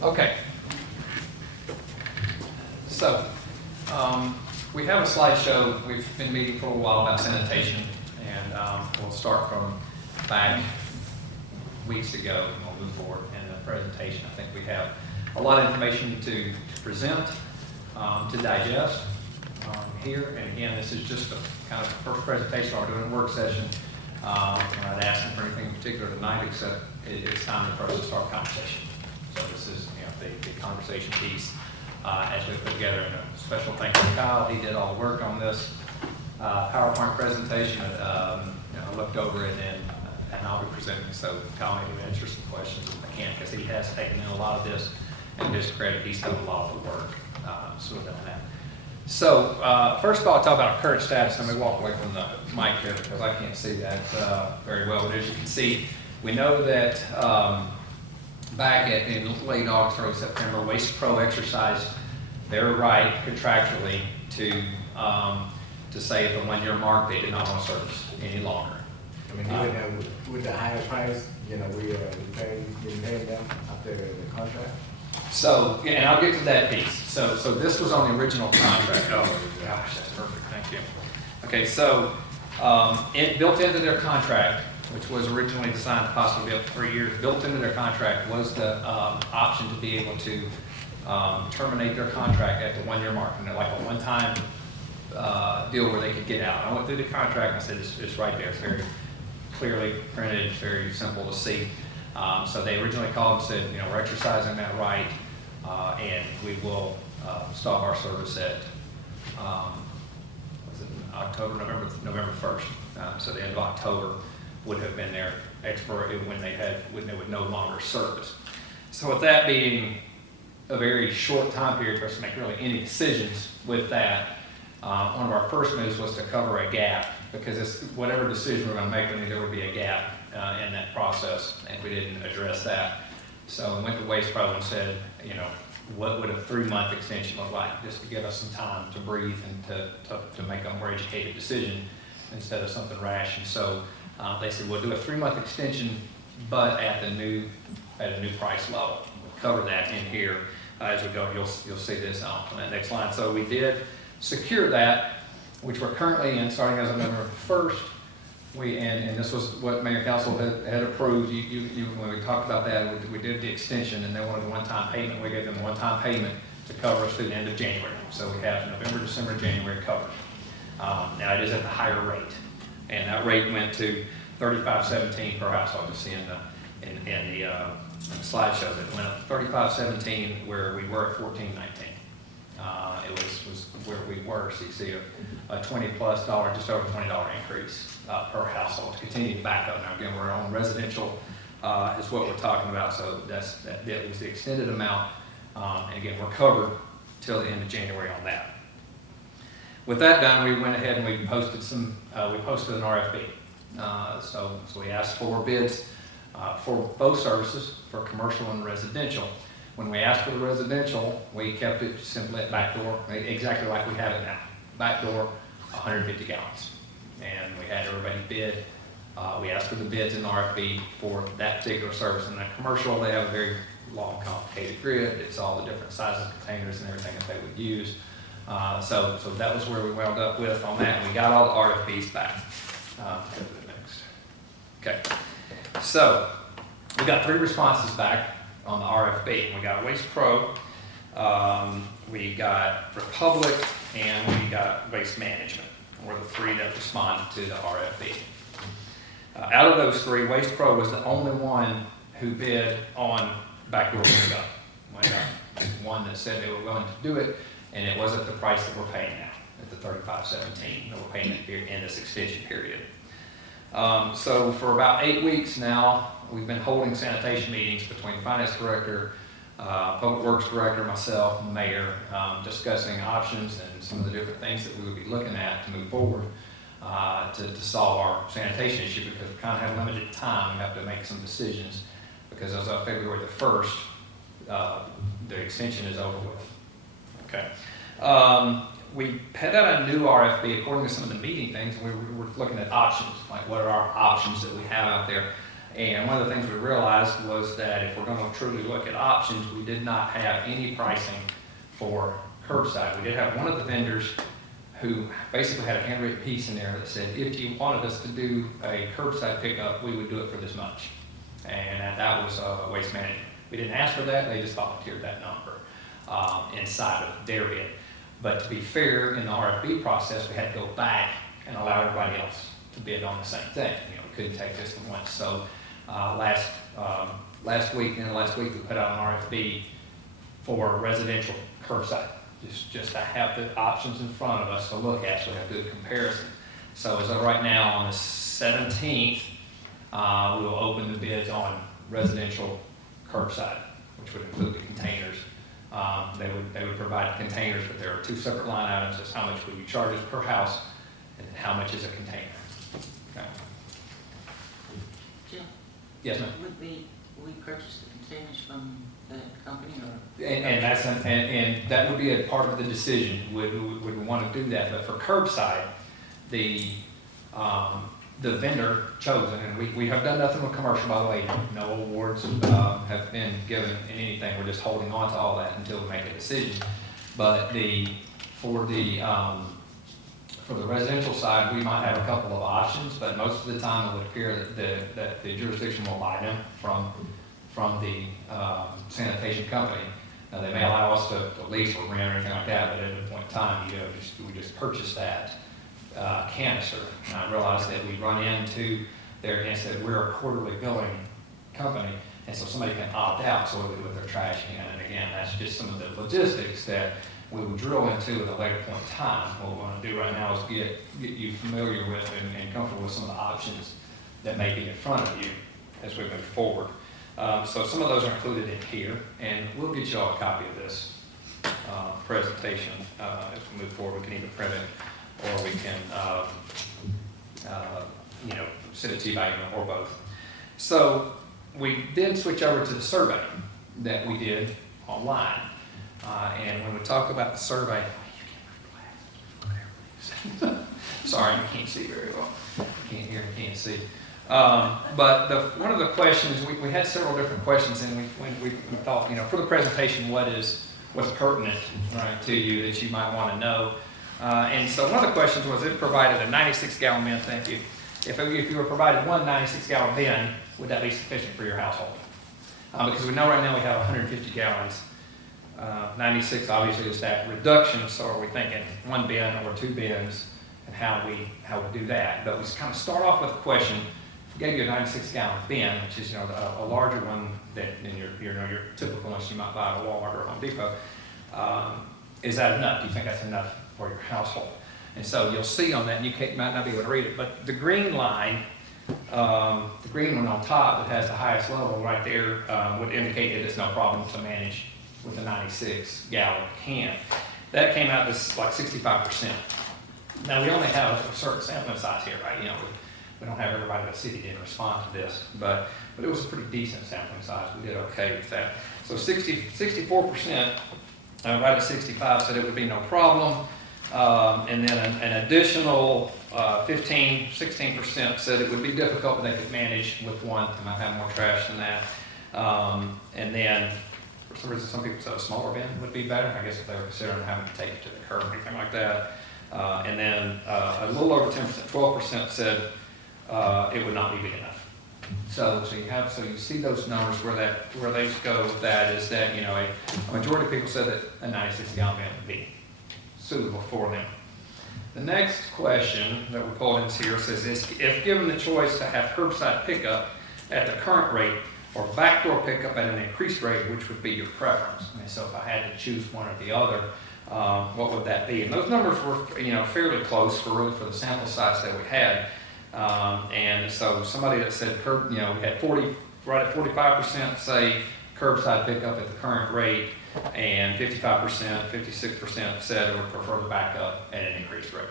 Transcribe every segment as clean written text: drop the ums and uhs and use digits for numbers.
Okay. So, we have a slideshow. We've been meeting for a while about sanitation, and we'll start from back weeks ago, and we'll move forward in the presentation. I think we have a lot of information to present, to digest here. And again, this is just the kind of first presentation. We're doing a work session. We're not asking for anything in particular tonight, except it's time for us to start conversation. So this is, the conversation piece as we put together. And a special thanks to Kyle. He did all the work on this PowerPoint presentation. I looked over it and I'll be presenting. So Kyle may answer some questions if I can, because he has taken in a lot of this. And to his credit, he's done a lot of the work. So we've done that. So first of all, I'll talk about our current status. Let me walk away from the mic here because I can't see that very well. But as you can see, we know that back in late August, early September, Waste Pro exercised their right contractually to say at the 1 year mark they did not want to service any longer. I mean, even with the higher price, we paid them after the contract. So, and I'll get to that piece. So this was on the original contract. Oh gosh, that's perfect. Thank you. Okay, so it built into their contract, which was originally designed to possibly be up to 3 years, built into their contract was the option to be able to terminate their contract at the 1 year mark, and like a one-time deal where they could get out. I went through the contract and I said, it's right there. It's very clearly printed. It's very simple to see. So they originally called and said, we're exercising that right, and we will stop our service at November 1st. So the end of October would have been their expiration when they would no longer service. So with that being a very short time period for us to make really any decisions with that, one of our first moves was to cover a gap, because whatever decision we're going to make, we knew there would be a gap in that process, and we didn't address that. So we went to Waste Pro and said, what would a 3-month extension look like, just to give us some time to breathe and to make a more educated decision instead of something rash. And so they said, we'll do a 3-month extension, but at a new price level. We'll cover that in here as we go. You'll see this on that next line. So we did secure that, which we're currently in, starting as of November 1st. And this was what Mayor Council had approved. When we talked about that, we did the extension, and they wanted a one-time payment. We gave them a one-time payment to cover us through the end of January. So we have November, December, January covered. Now it is at the higher rate, and that rate went to $35.17 per household. You see in the slideshow that it went up to $35.17, where we were at $14.19. It was where we were. So you see a $20+ just over $20 increase per household to continue to back up. Now again, we're on residential is what we're talking about. So that was the extended amount. And again, we're covered till the end of January on that. With that done, we went ahead and we posted an RFP. So we asked for bids for both services, for commercial and residential. When we asked for the residential, we kept it simply at backdoor, exactly like we have it now. Backdoor, 150 gallons. And we had everybody bid. We asked for the bids in the RFP for that particular service. And the commercial, they have a very long, complicated grid. It's all the different sizes of containers and everything that they would use. So that was where we wound up with on that. We got all the RFPs back. Go to the next. Okay. So we got 3 responses back on the RFP. We got Waste Pro, we got Republic, and we got Waste Management. Were the 3 that responded to the RFP. Out of those 3, Waste Pro was the only one who bid on backdoor pickup. We got one that said they were willing to do it, and it was at the price that we're paying now, at the $35.17 that we're paying in this extension period. So for about 8 weeks now, we've been holding sanitation meetings between the finance director, public works director, myself, and the mayor, discussing options and some of the different things that we would be looking at to move forward to solve our sanitation issue, because we kind of have limited time. We have to make some decisions, because as of February the 1st, the extension is over with. Okay. We put out a new RFP according to some of the meeting things, and we were looking at options, like what are our options that we have out there. And one of the things we realized was that if we're gonna truly look at options, we did not have any pricing for curbside. We did have one of the vendors who basically had a handwritten piece in there that said, if you wanted us to do a curbside pickup, we would do it for this much. And that was Waste Management. We didn't ask for that, they just volunteered that number inside of their bid. But to be fair, in the RFP process, we had to go back and allow everybody else to bid on the same thing. You know, we couldn't take just the one. So last week we put out an RFP for residential curbside, just to have the options in front of us to look at, so we have good comparison. So as of right now, on the 17th, we will open the bids on residential curbside, which would include the containers. They would provide containers, but there are two separate line items as how much would you charge us per house, and then how much is a container. Okay. Jim, Yes, ma'am. would we purchase the containers from the company or? And that's and that would be a part of the decision. Would we want to do that? But for curbside, the vendor chosen, and we have done nothing with commercial, by the way. No awards have been given in anything. We're just holding on to all that until we make a decision. But for the residential side, we might have a couple of options, but most of the time it would appear that the jurisdiction will buy them from the sanitation company. Now, they may allow us to lease or rent or anything like that, but at a point in time, we just purchase that canister. And I realized that we run into their against that we're a quarterly billing company, and so somebody can opt out, so what do we do with their trash can? And again, that's just some of the logistics that we will drill into at a later point in time. What we want to do right now is get you familiar with and comfortable with some of the options that may be in front of you as we move forward. So some of those are included in here, and we'll get you all a copy of this presentation as we move forward. We can either print it or we can send it to you by email or both. So we did switch over to the survey that we did online. And when we talk about the survey, sorry, you can't see very well. Can't hear and can't see. But one of the questions, we had several different questions, and we thought, for the presentation, what's pertinent, right, to you that you might want to know. And so one of the questions was, if provided a 96-gallon bin, thank you. If you were provided one 96-gallon bin, would that be sufficient for your household? Because we know right now we have 150 gallons. 96 obviously is that reduction, so are we thinking one bin or two bins, and how we do that? But we kind of start off with a question. If we gave you a 96-gallon bin, which is a larger one than your typical ones you might buy at Walmart or Home Depot, is that enough? Do you think that's enough for your household? And so you'll see on that, and you might not be able to read it, but the green line, the green one on top that has the highest level right there would indicate that it's no problem to manage with a 96-gallon can. That came out to like 65%. Now, we only have a certain sampling size here, right? We don't have everybody in the city didn't respond to this, but it was a pretty decent sampling size. We did okay with that. So 64%, right at 65, said it would be no problem. And then an additional 16% said it would be difficult, but they could manage with one. They might have more trash than that. And then, for some reason, some people said a smaller bin would be better. I guess if they were considering having to take it to the curb or anything like that. And then a little over 10%, 12% said it would not be big enough. So you see those numbers where they go with that is that a majority of people said that a 96-gallon bin would be suitable for them. The next question that we pulled into here says, if given the choice to have curbside pickup at the current rate or backdoor pickup at an increased rate, which would be your preference? And so if I had to choose one or the other, what would that be? And those numbers were fairly close for the sample size that we had. And so somebody that said we had right at 45% say curbside pickup at the current rate, and 55%, 56% said they would prefer to back up at an increased rate.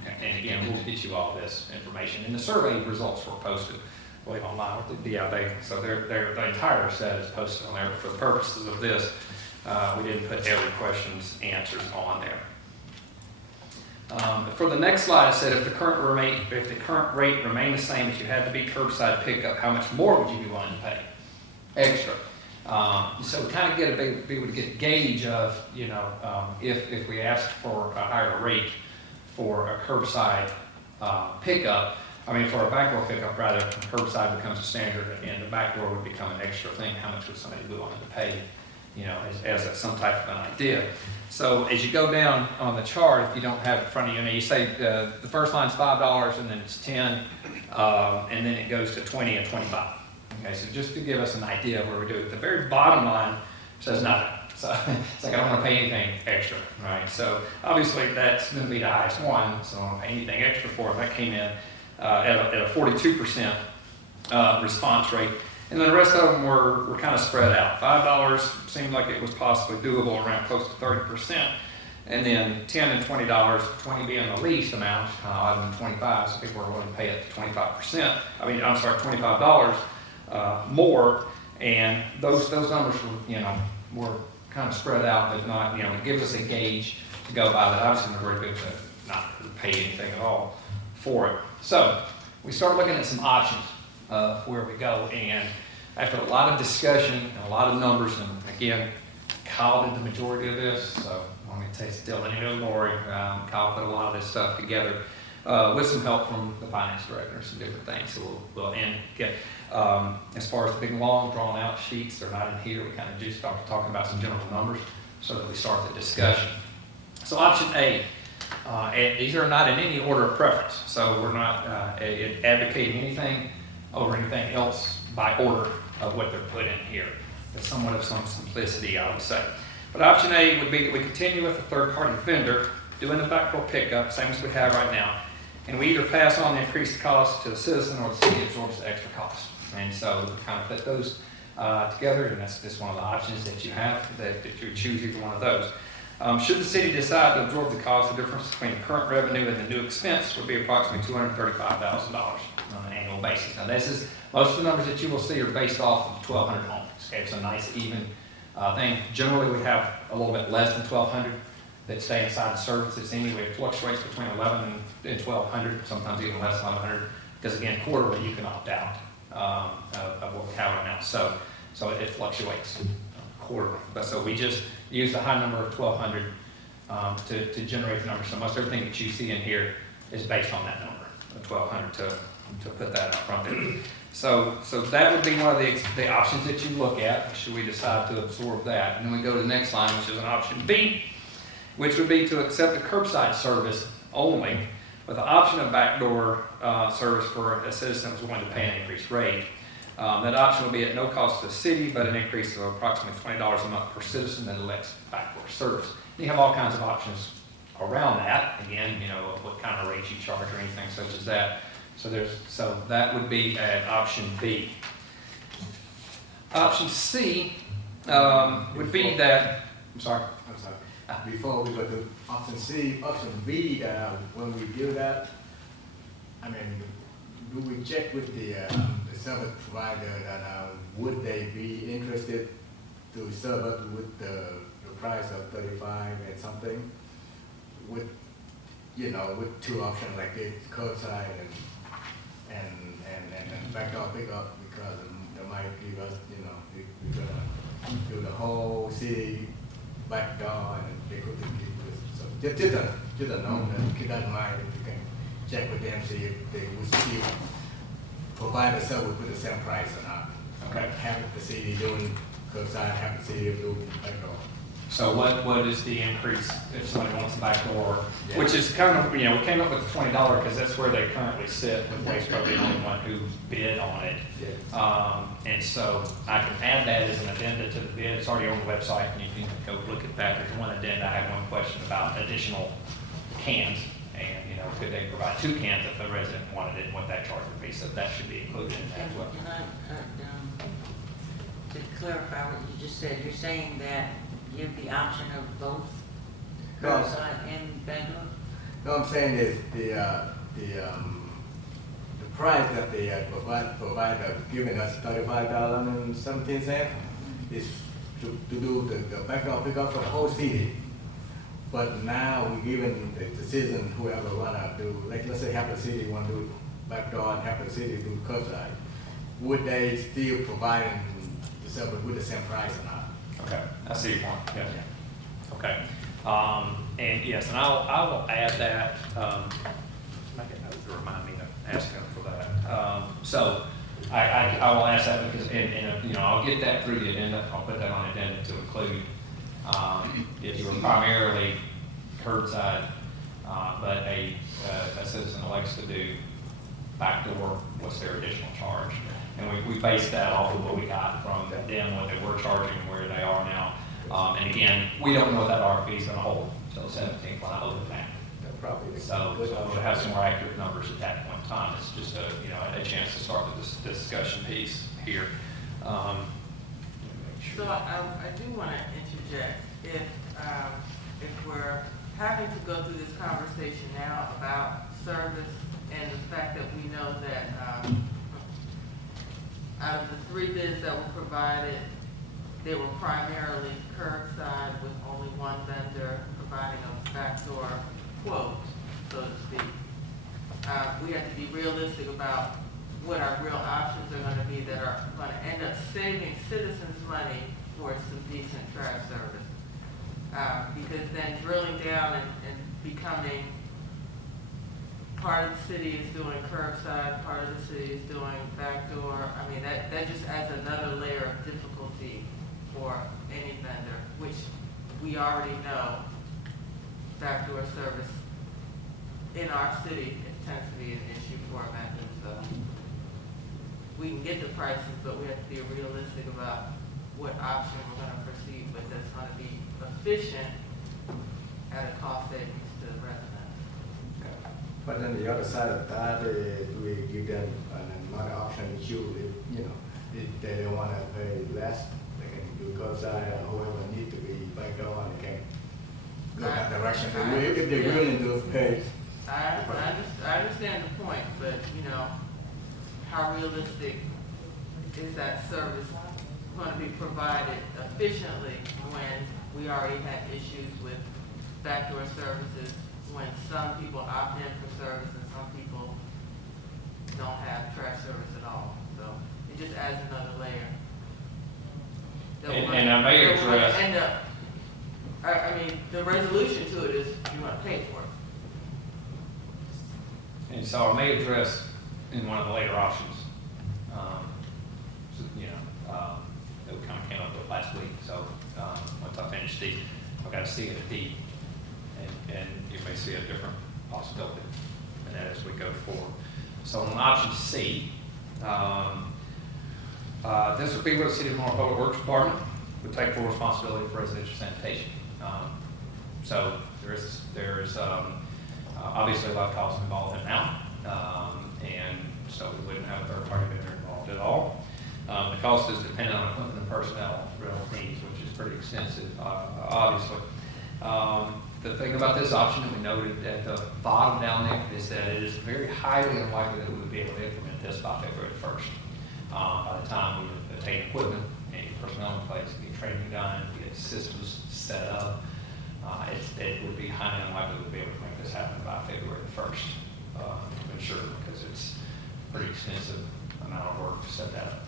Okay. And again, we'll get you all this information. And the survey results were posted, I believe, online with the DIA. So the entire set is posted on there. But for the purposes of this, we didn't put every question's answers on there. For the next slide, it said if the current rate remained the same, if you had to be curbside pickup, how much more would you be willing to pay extra? So we kind of be able to get a gauge of, you know, if we asked for a higher rate for a curbside pickup, I mean, for a backdoor pickup, rather, curbside becomes a standard and the backdoor would become an extra thing. How much would somebody be willing to pay, you know, as some type of an idea? So as you go down on the chart, if you don't have it in front of you, and you say the first line's $5 and then it's 10, and then it goes to 20 and 25. Okay, so just to give us an idea of where we do it. The very bottom line says nothing. So it's like I don't want to pay anything extra, right? So obviously that's going to be the highest one, so I don't want to pay anything extra for it. That came in at a 42% response rate. And then the rest of them were kind of spread out. $5 seemed like it was possibly doable, around close to 30%. And then $10 and $20, 20 being the least amount, other than 25, so people were willing to pay it to 25%. $25 more. And those numbers were, you know, were kind of spread out, but not, you know, it gives us a gauge to go by that. Obviously, we're very good to not pay anything at all for it. So we start looking at some options of where we go, and after a lot of discussion and a lot of numbers, and again, Kyle did the majority of this, so let me steal any of the glory. Kyle put a lot of this stuff together with some help from the finance director and some different things. So we'll get as far as the big long drawn out sheets, they're not in here. We kind of just start talking about some general numbers so that we start the discussion. So option A. And these are not in any order of preference, so we're not advocating anything over anything else by order of what they're put in here. It's somewhat of some simplicity, I would say. But option A would be that we continue with a third-party vendor doing the backdoor pickup, same as we have right now, and we either pass on the increased cost to the citizen or the city absorbs the extra cost. And so we kind of put those together, and that's just one of the options that you have, that you choose either one of those. Should the city decide to absorb the cost, the difference between the current revenue and the new expense would be approximately $235,000 on an annual basis. Now, this is most of the numbers that you will see are based off of 1,200 homes. Okay, it's a nice even thing. Generally, we have a little bit less than 1,200 that stay inside the service. It's anyway, it fluctuates between 11 and 1,200, sometimes even less than 1,100, because again, quarterly you can opt out of what we have right now. So it fluctuates quarterly. But so we just use the high number of 1,200 to generate the number. So most everything that you see in here is based on that number, of 1,200 to put that up front there. So that would be one of the options that you look at, should we decide to absorb that. And then we go to the next line, which is an option B, which would be to accept a curbside service only, with the option of backdoor service for a citizen who's willing to pay an increased rate. That option will be at no cost to the city, but an increase of approximately $20 a month per citizen that elects backdoor service. And you have all kinds of options around that. Again, you know, what kind of rates you charge or anything such as that. So that would be at option B. Option C would be that, I'm sorry. Before we go to option C, option B, when we do that, I mean, do we check with the service provider that would they be interested to serve us with the price of 35 and something? With, you know, with two options like this, curbside and backdoor pickup, because they might give us, you know, we're gonna do the whole city backdoor and they could give us. So just a note that keep that in mind, if you can check with them, see if they would still provide a service with the same price or not. Okay. Have the city doing curbside, have the city doing backdoor. So what is the increase if somebody wants a backdoor, Yeah. which is kind of, you know, we came up with the $20 because that's where they currently sit, with Waste Pro being the only one who bid on it. Yeah. And so I can add that as an addenda to the bid. It's already on the website, and you can go look at that. There's one addenda. I had one question about additional cans, and, you know, could they provide 2 cans if the resident wanted it, and what that charge would be. So that should be included in that as well. To clarify what you just said, you're saying that you have the option of both curbside and backdoor? No, I'm saying is the price that they provide giving us $35.17 is to do the backdoor pickup for the whole city But now we giving the citizen, whoever wanna do, like, let's say half the city wanna do back door and half the city do curbside. Would they still providing the service with the same price or not? Okay, I see your point, yeah. Okay, and yes, and I will add that, make a note to remind me to ask them for that. So, I will ask that because, and, you know, I'll get that through the addenda, I'll put that on the addenda to include, if you were primarily curbside, but a citizen elects to do backdoor, what's their additional charge? And we based that off of what we got from them, what they were charging, and where they are now. And again, we don't know what that RFP is gonna hold until 17th when I open that. Probably. So we'll have some more accurate numbers at that point in time. It's just you know, a chance to start the discussion piece here. Let me make So sure. I do want to interject, if we're having to go through this conversation now about service and the fact that we know that, out of the 3 bids that were provided, they were primarily curbside with only one vendor providing a backdoor quote, so to speak. We have to be realistic about what our real options are gonna be that are gonna end up saving citizens money for some decent trash service. Because then drilling down and becoming, part of the city is doing curbside, part of the city is doing backdoor, I mean, that just adds another layer of difficulty for any vendor, which we already know backdoor service in our city, it tends to be an issue for vendors, so we can get the prices, but we have to be realistic about what option we're gonna proceed with that's gonna be efficient at a cost savings to the residents. But then the other side of that, do we give them another option to choose, if, you know, if they don't wanna pay less, they can do curbside, or whoever need to be backdoor, and they can go that direction. If they're willing to pay. I understand the point, but, you know, how realistic is that service gonna be provided efficiently when we already had issues with backdoor services, when some people opt in for service and some people don't have trash service at all, so it just adds another layer. That we're And I may that we're gonna address- end up, I mean, the resolution to it is you wanna pay for it. And so I may address in one of the later options, you know, that we kind of came up with last week. So once I finish D, I've got to see it at D, and you may see a different possibility in that as we go forward. So on option C, this would be where the City of Morrow Public Works Department would take full responsibility for residential sanitation. So there is obviously a lot of costs involved in now, and so we wouldn't have a third party vendor involved at all. The cost is dependent on equipment and personnel rental needs, which is pretty extensive, obviously. The thing about this option that we noted at the bottom down there is that it is very highly unlikely that we would be able to implement this by February 1st. By the time we obtain equipment and get personnel in place, get training done, get systems set up, it would be highly unlikely we'd be able to make this happen by February 1st, to ensure, because it's a pretty extensive amount of work to set that up.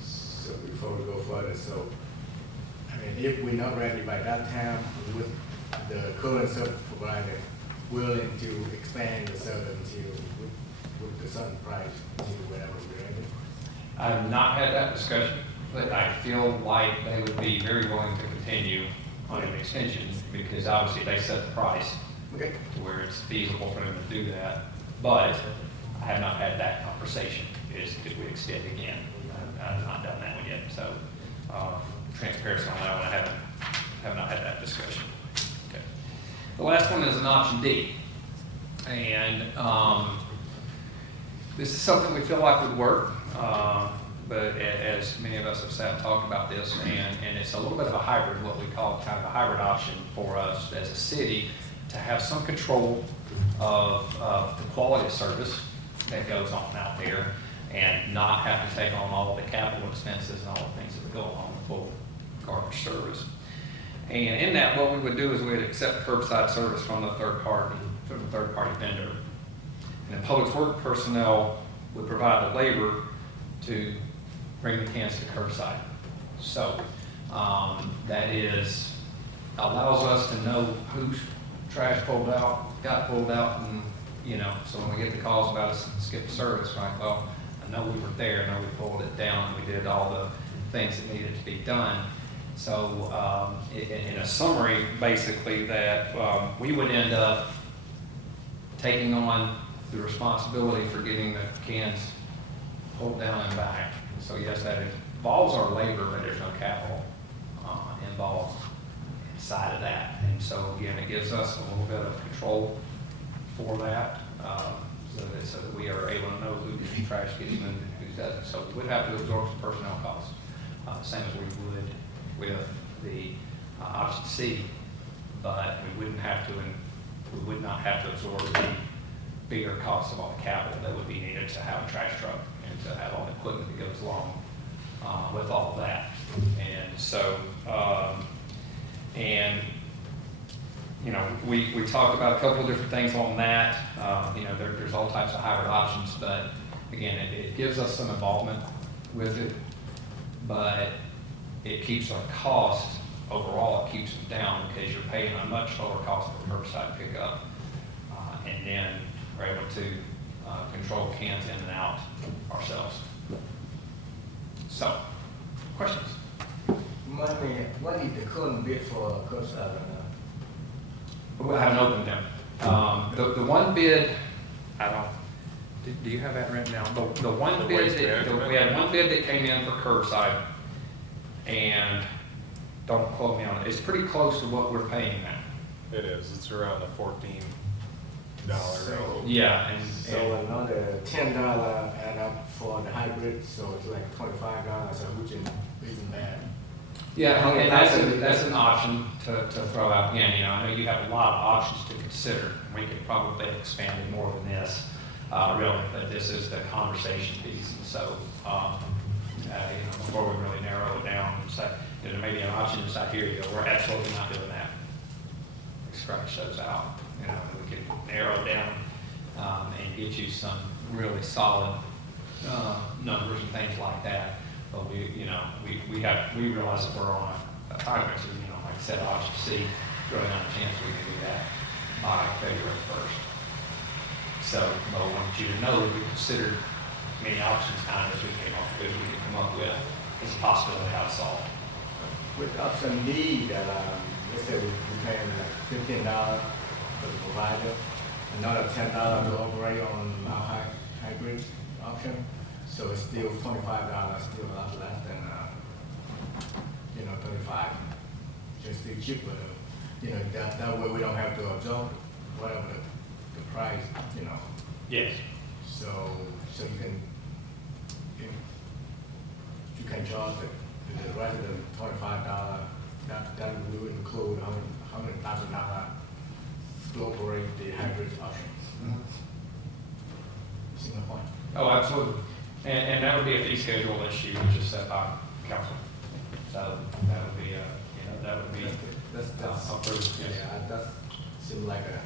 So before we go further, so, I mean, if we're not ready by that time, would the current service provider willing to expand the service until, with a certain price, until whenever we're ready? I have not had that discussion, but I feel like they would be very willing to continue on an extension, because obviously they set the price Okay. to where it's feasible for them to do that. But I have not had that conversation, could we extend again? I've not done that one yet, so transparency on that one, I have not had that discussion. Okay. The last one is an option D, and this is something we feel like would work, but as many of us have sat and talked about this, and it's a little bit of a hybrid, what we call kind of a hybrid option for us as a city to have some control of the quality of service that goes on out there, and not have to take on all the capital expenses and all the things that go along with full garbage service. And in that, what we would do is we'd accept curbside service from the third party vendor. And the public works personnel would provide the labor to bring the cans to curbside. So that is, allows us to know whose trash got pulled out, and, you know, so when we get the calls about us skip service, right, well, I know we were there, I know we pulled it down, we did all the things that needed to be done. So in a summary, basically, that we would end up taking on the responsibility for getting the cans pulled down and back. So yes, that involves our labor, but there's no capital involved inside of that. And so again, it gives us a little bit of control for that, so that we are able to know whose trash gets moved and whose doesn't. So we would have to absorb some personnel costs, same as we would with the option C, but we would not have to absorb the bigger cost of all the capital that would be needed to have a trash truck and to have all the equipment that goes along with all of that. And so, you know, we talked about a couple of different things on that. You know, there's all types of hybrid options, but again, it gives us some involvement with it, but it keeps our cost overall, it keeps it down because you're paying a much lower cost for curbside pickup, and then we're able to control cans in and out ourselves. So, questions? Money, what is the current bid for curbside right now? We haven't opened them. The one bid, I don't, do you have that written down? The one The bid, waste management? we had one bid that came in for curbside, and don't quote me on it, it's pretty close to what we're paying now. It is, it's around the $14 So- range. Yeah, and So another $10 add up for the hybrid, so it's like $25, so which isn't bad. yeah, and that's an option to throw out. Again, you know, I know you have a lot of options to consider. We could probably expand it more than this, really, but this is the conversation piece. And so, you know, before we really narrow it down and say, you know, there may be an option inside here, you go, we're absolutely not doing that. Scratch those out, you know, and we can narrow it down and get you some really solid numbers and things like that. But we, you know, we realize that we're on a time pressure, you know, like I said, option C, really not a chance we can do that by February 1st. So, but I want you to know that we considered many options kind of as we can come up with as a possibility how to solve. With option D, let's say we're paying like $15 for the provider, another $10 to operate on our hybrid option, so it's still $25, still a lot less than, you know, 35. Just still cheaper, you know, that way we don't have to absorb whatever the price, you know. Yes. So you can charge the resident $25. That will include $100,000 to operate the hybrid option. See my point? Oh, absolutely. And that would be a fee schedule issue, which is set by council. So that would be, you know, that would be That's approved, yes. yeah, that seems like a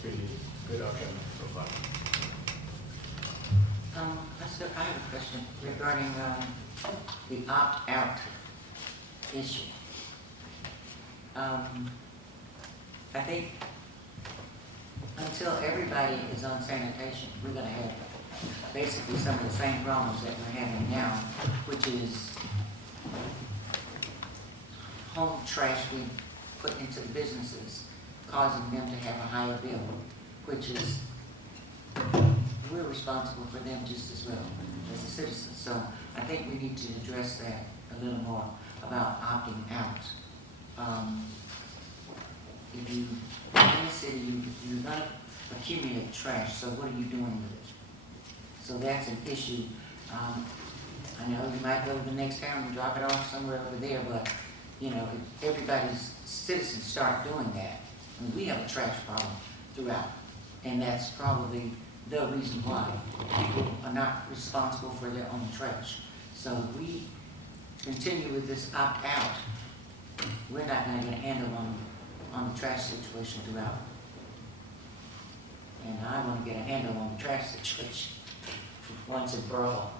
pretty good option so far. I have a question regarding the opt-out issue. I think until everybody is on sanitation, we're gonna have basically some of the same problems that we're having now, which is home trash we put into the businesses, causing them to have a higher bill, which is, we're responsible for them just as well as a citizen. So I think we need to address that a little more about opting out. If you, in the city, you're gonna accumulate trash, so what are you doing with it? So that's an issue. I know you might go to the next town and drop it off somewhere over there, but, you know, if everybody's citizens start doing that, I mean, we have a trash problem throughout, and that's probably the reason why people are not responsible for their own trash. So we continue with this opt-out, we're not gonna get a handle on the trash situation throughout. And I wanna get a handle on the trash situation once and for all.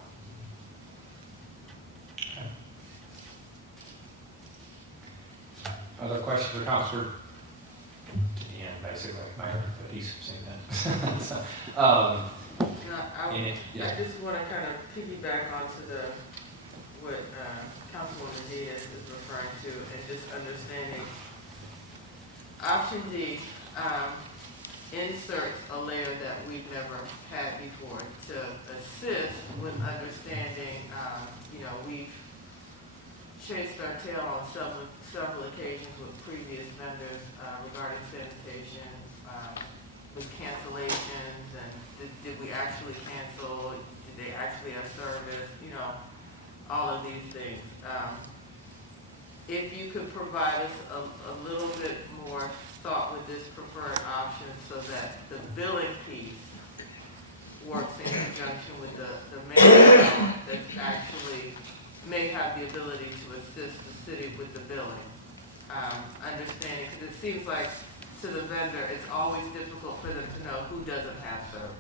Other questions or comments? We're to the end, basically, Mayor, but he's seen that. So, yeah. I just wanna kind of piggyback onto what Councilwoman Diaz is referring to, and just understanding. Option D, inserts a layer that we've never had before to assist with understanding, we've chased our tail on several occasions with previous vendors regarding sanitation, with cancellations, and did we actually cancel, did they actually have service, all of these things. If you could provide us a little bit more thought with this preferred option so that the billing piece works in conjunction with the main that actually may have the ability to assist the city with the billing. Understanding, because it seems like to the vendor, it's always difficult for them to know who doesn't have service.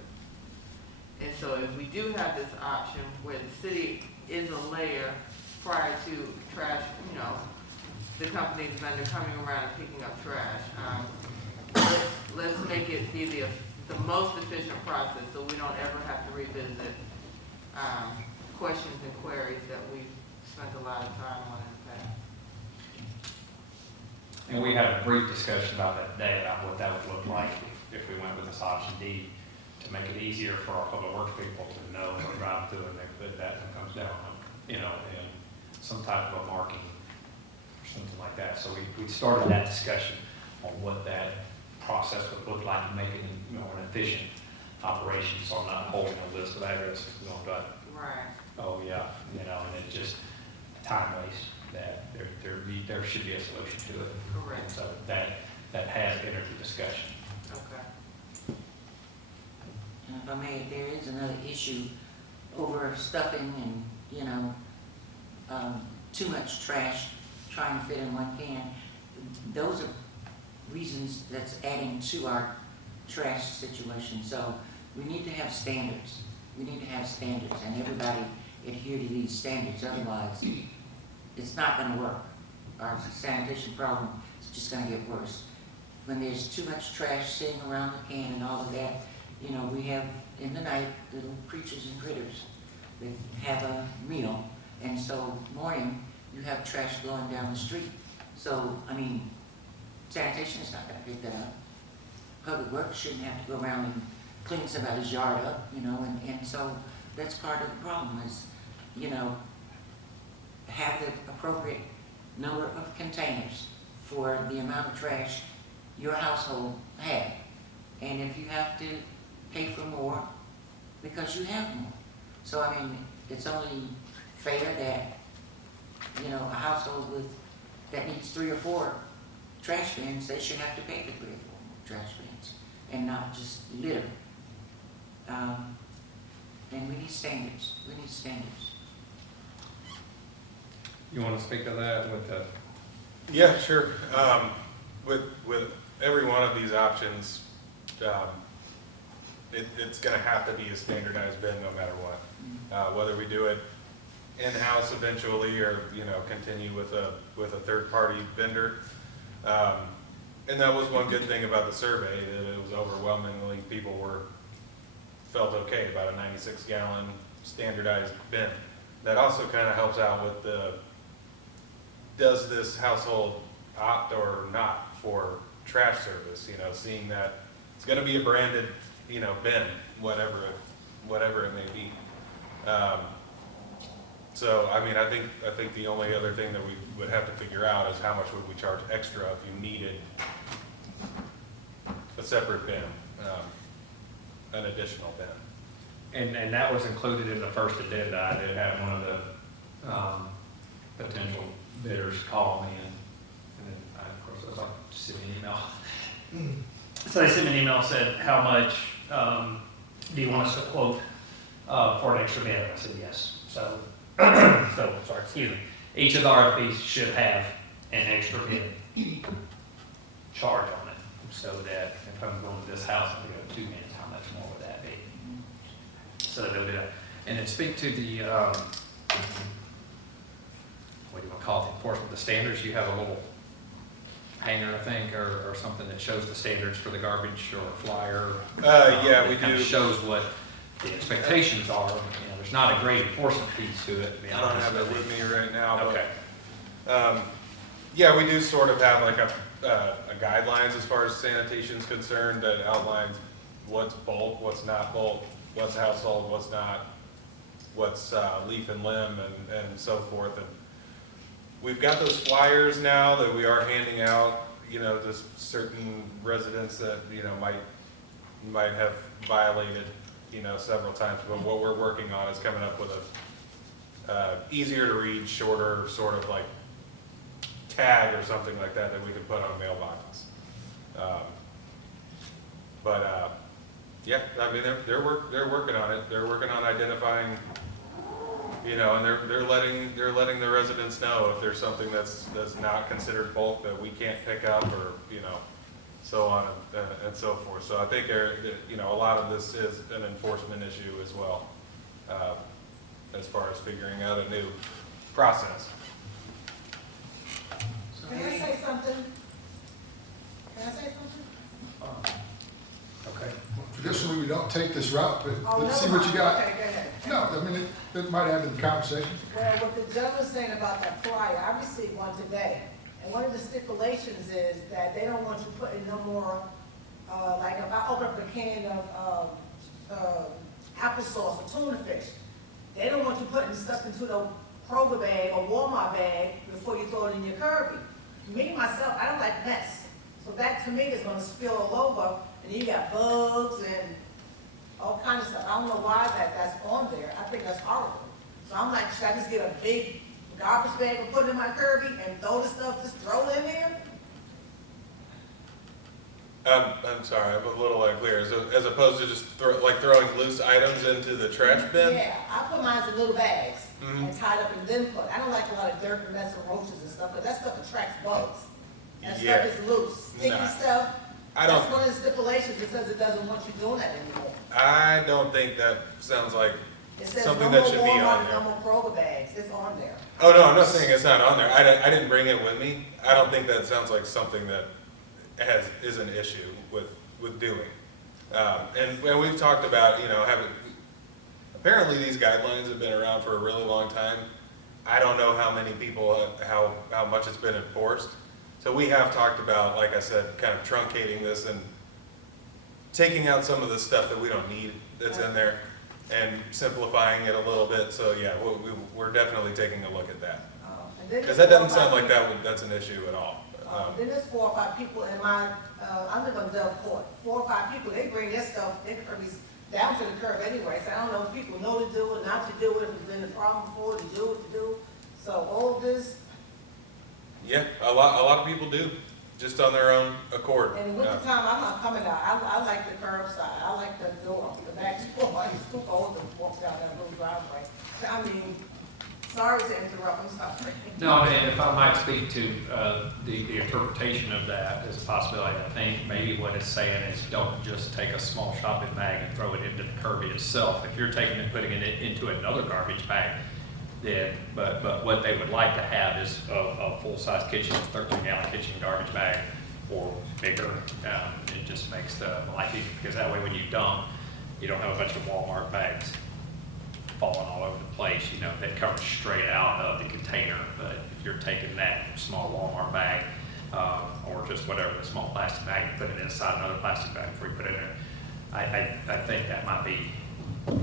And so if we do have this option where the city is a layer prior to trash, the company's vendor coming around and picking up trash, let's make it be the most efficient process so we don't ever have to revisit questions and queries that we've spent a lot of time on in the past. And we had a brief discussion about that today, about what that would look like if we went with this option D, to make it easier for our public works people to know when they drive through and that comes down, and some type of a marking or something like that. So we started that discussion on what that process would look like to make it an efficient operation, so I'm not holding a list of addresses going, but Right. oh yeah, and it's just a time waste that there should be a solution to it. Correct. And so that has entered the discussion. Okay. And if I may, there is another issue over stuffing and, too much trash trying to fit in one can. Those are reasons that's adding to our trash situation. So we need to have standards. We need to have standards, and everybody adhere to these standards. Otherwise, it's not going to work. Our sanitation problem is just going to get worse. When there's too much trash sitting around the can and all of that, we have in the night little creatures and critters that have a meal, and so morning you have trash blowing down the street. So sanitation is not going to pick that up. Public works shouldn't have to go around and clean somebody's yard up, and so that's part of the problem is, have the appropriate number of containers for the amount of trash your household had. And if you have to pay for more, because you have more. So, it's only fair that, a household that needs 3 or 4 trash bins, they should have to pay for 3 or 4 trash bins and not just litter. And we need standards. We need standards. You want to speak to that with the? Yeah, sure. With every one of these options, it's going to have to be a standardized bin no matter what. Whether we do it in-house eventually or continue with a third-party vendor. And that was one good thing about the survey, that it was overwhelmingly people felt okay about a 96-gallon standardized bin. That also kind of helps out with does this household opt or not for trash service? Seeing that it's going to be a branded, bin, whatever it may be. So, I think the only other thing that we would have to figure out is how much would we charge extra if you needed a separate bin, an additional bin. And that was included in the first addenda. I did have one of the potential bidders call me, and then of course I was like, send me an email. So they sent me an email and said, how much do you want us to quote for an extra bid? I said yes. So, excuse me. Each of the RFPs should have an extra bit charge on it, so that if I'm going to this house and we go 2 minutes, how much more would that be? So they'll do that. And then speak to the, what do you want to call it, enforcement, the standards. You have a little hanger, I think, or something that shows the standards for the garbage, or a flyer. Yeah, we that kind of do. shows what the expectations are. You know, there's not a great enforcement piece to it, to be I don't honest have it with me right now, Okay. but, yeah, we do sort of have like a guidelines as far as sanitation's concerned that outlines what's bulk, what's not bulk, what's household, what's not, what's leaf and limb, and so forth. And we've got those flyers now that we are handing out, you know, to certain residents that, you know, might have violated, you know, several times. But what we're working on is coming up with a easier to read, shorter sort of like tag or something like that that we can put on mailboxes. Yeah, I mean, they're working on it. They're working on identifying, you know, and they're letting the residents know if there's something that's not considered bulk that we can't pick up, or, you know, so on and so forth. So I think you know, a lot of this is an enforcement issue as well, as far as figuring out a new process. So Can I maybe- say something? Can I say something? Okay. Traditionally, we don't take this route, but Oh, let's see never what you mind. got. Okay, go ahead. No, I mean, it might have in the conversation. Well, what the judge was saying about that flyer, I received one today. And one of the stipulations is that they don't want you putting no more, like if I open up a can of applesauce or tuna fish, they don't want you putting stuff into the Kroger bag or Walmart bag before you throw it in your Kirby. Me, myself, I don't like mess. So that to me is gonna spill all over, and you got bugs and all kinds of stuff. I don't know why that's on there. I think that's horrible. So I'm like, should I just get a big garbage bag and put it in my Kirby and throw the stuff, just throw it in there? I'm sorry, I'm a little unclear. As opposed to just throwing loose items into the trash bin? Yeah, I put mine in little bags Mhm. and tied up and then put. I don't like a lot of dirt and mess and roaches and stuff, but that stuff attracts bugs. That Yeah. stuff is loose, sticky Nah. stuff. I That's don't, one of the stipulations. It says it doesn't want you doing that anymore. I don't think that sounds like It says something no that more should be on Walmart, there. no more Kroger bags. It's on there. Oh, no, I'm not saying it's not on there. I didn't bring it with me. I don't think that sounds like something that is an issue with doing. And we've talked about, you know, apparently these guidelines have been around for a really long time. I don't know how many people, how much it's been enforced. So we have talked about, like I said, kind of truncating this and taking out some of the stuff that we don't need that's in there and simplifying it a little bit. So yeah, we're definitely taking a look at that. And then Because there's that doesn't 4 or 5 sound like people- that's an issue at all. Then there's 4 or 5 people in my, I live on Dove Court, 4 or 5 people, they bring their stuff, their Kirby's down to the curb anyway, so I don't know if people know to do it, not to do it, if it's been a problem before, to do it, to do. So all of this, Yeah, a lot of people do, just on their own accord. and in winter time, I'm not coming out, I like the curbside, I like the door, the back door, I used to go and walk down that little driveway. I mean, sorry to interrupt, I'm sorry. No, and if I might speak to the interpretation of that as a possibility, I think maybe what it's saying is don't just take a small shopping bag and throw it into the Kirby itself. If you're taking and putting it into another garbage bag, then, but what they would like to have is a full-size kitchen, 13-gallon kitchen garbage bag or bigger. It just makes the life easier, because that way when you dump, you don't have a bunch of Walmart bags falling all over the place, you know, that comes straight out of the container. But if you're taking that small Walmart bag, or just whatever, the small plastic bag, and put it inside another plastic bag before you put it in there, I think that might be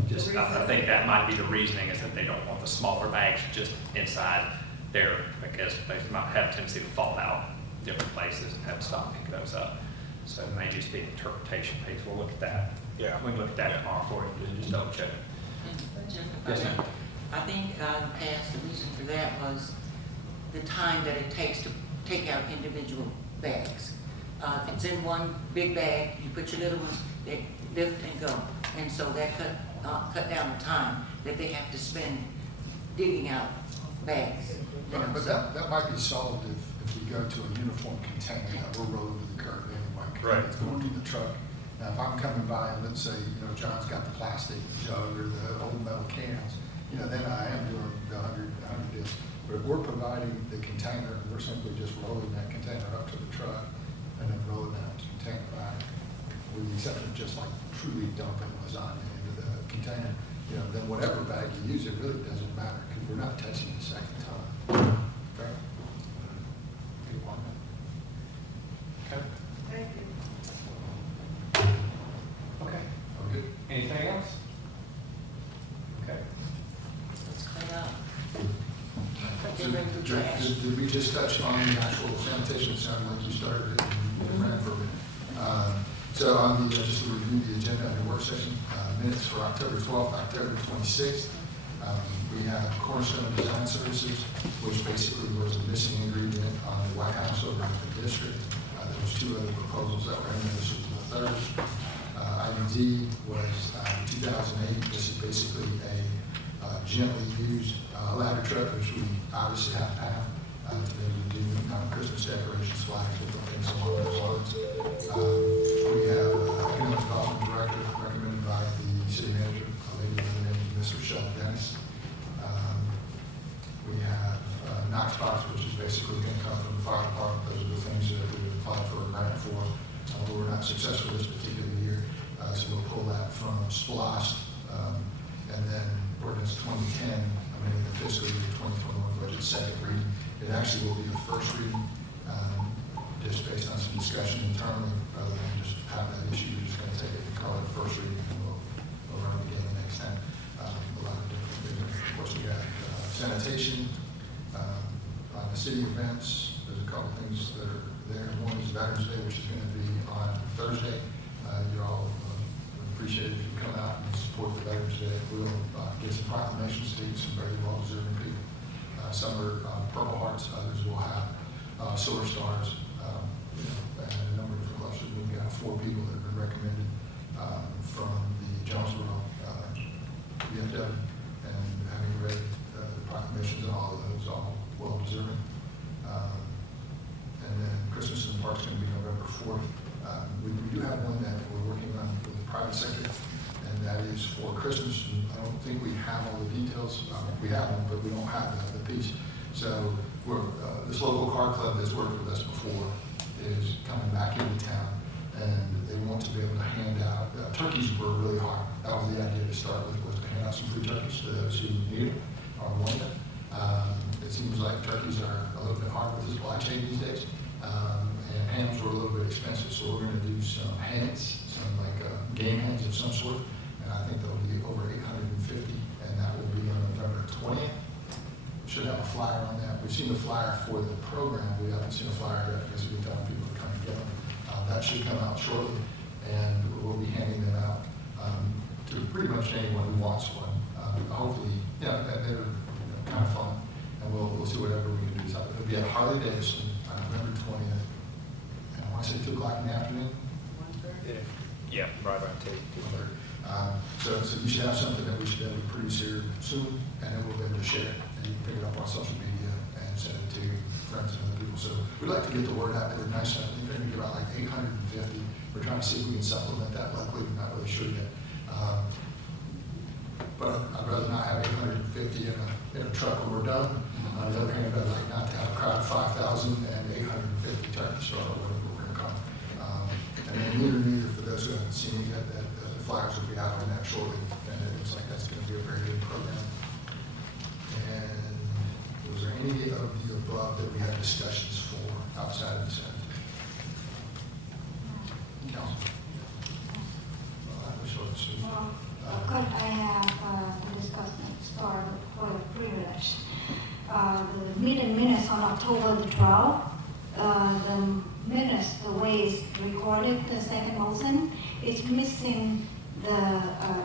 just, I think that might be the reasoning, is that they don't want the smaller bags just inside there, because they might have a tendency to fall out different places and have to stop and pick those up. So it may just be an interpretation piece. We'll look at that. Yeah. We can look at that tomorrow for you, and just double check it. Yes, ma'am. I think in the past, the reason for that was the time that it takes to take out individual bags. If it's in one big bag, you put your little ones, they lift and go. And so that cut down the time that they have to spend digging out bags. But So- that might be solved if if we go to a uniform container, that we're rolling to the curb anyway. 'Cause Right. It's going to the truck. Now, if I'm coming by and let's say, John's got the plastic jug or the old metal cans, then I am doing the 100 discs. But if we're providing the container, we're simply just rolling that container up to the truck and then rolling that container back. With the exception of just like truly dumping lasagna into the container, then whatever bag you use, it really doesn't matter because we're not touching it a second time. Fair? Good one. Okay. Thank you. Okay. Are we good? Anything else? Okay. Let's clean up. Get rid of the trash. Did we just touch on the actual sanitation? It sounded like you started it and ran for a minute. So on the, just to review the agenda of the work session, minutes for October 12th, October 26th. We have Cornerstone Design Services, which basically was a missing ingredient on the White House over at the district. There was 2 other proposals that were in there. This was the third. Item D was 2008. This is basically a gently used ladder truck, which we obviously have to have to be able to do Christmas decorations, flags, different things along those lines. We have Economic Development Director recommended by the City Manager, a lady by the name of Ms. Rochelle Dennis. We have Knox Box, which is basically going to come from the fire department. Those are the things that we would apply for a grant for. But we're not successful this particular year, so we'll pull that from SPLOST. And then ordinance 2010, amending the fiscal year 2021 budget, second reading. It actually will be a first reading, just based on some discussion internally, rather than just have that issue. We're just going to take it and call it a first reading, and we'll run it again the next time. A lot of different things. Of course, we got sanitation, on the city events. There's a couple things that are there. One is Veterans Day, which is going to be on Thursday. You all appreciate it if you come out and support the Veterans Day. We'll get some proclamations to some very well-deserving people. Some are Purple Hearts, others will have Silver Stars, and a number of different clusters. We've got 4 people that have been recommended from the Jonesboro VFW, and having read the proclamations and all of those, all well-deserving. And then Christmas in the Park is going to be November 4th. We do have one that we're working on with the private sector, and that is for Christmas. I don't think we have all the details. We have them, but we don't have the piece. So this local car club that's worked with us before is coming back into town, and they want to be able to hand out turkeys. Were really hard. That was the idea to start with, was to hand out some free turkeys to those who need it or want it. It seems like turkeys are a little bit hard with the supply chain these days, and hams were a little bit expensive. So we're going to do some hens, some like game hens of some sort, and I think there'll be over 850, and that will be on November 20th. Should have a flyer on that. We've seen the flyer for the program. We haven't seen a flyer yet because we've been telling people to come and get them. That should come out shortly, and we'll be handing them out to pretty much anyone who wants one. Hopefully, they're kind of fun, and we'll see whatever we can do. It'll be at Harley Davidson on November 20th, and I want to say 2 o'clock in the afternoon. Yeah, right around 2:30. So you should have something that we should be able to produce here soon, and then we'll be able to share it. And you can pick it up on social media and send it to friends and other people. So we'd like to get the word out there. Nice. I think they're going to get about like 850. We're trying to see if we can supplement that. Luckily, we're not really sure yet. But I'd rather not have 850 in a truck when we're done. On the other hand, I'd like not to have a crowd of 5,000 and 850 turkeys, or whatever we're going to call them. And then neither, for those who haven't seen it yet, that the flyers will be out on that shortly, and it looks like that's going to be a very good program. And was there any of the above that we had discussions for outside of the Senate? Council? Well, I wish I was sweet. Could I have a discussion start for a privilege? The meeting minutes on October the 12th, the minutes, the way it's recorded, the second motion, it's missing the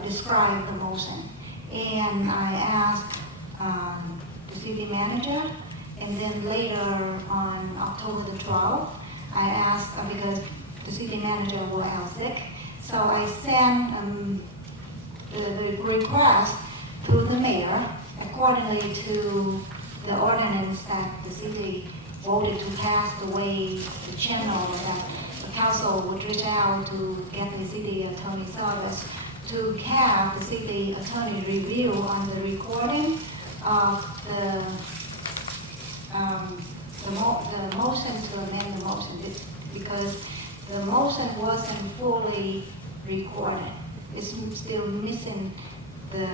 describe the motion. And I asked the city manager, and then later on October the 12th, I asked, because the city manager was out sick, so I sent the request to the mayor accordingly to the ordinance that the city voted to pass the way, the channel that the council would reach out to get the city attorney service to have the city attorney review on the recording of the motion to amend the motion, because the motion wasn't fully recorded. It's still missing the,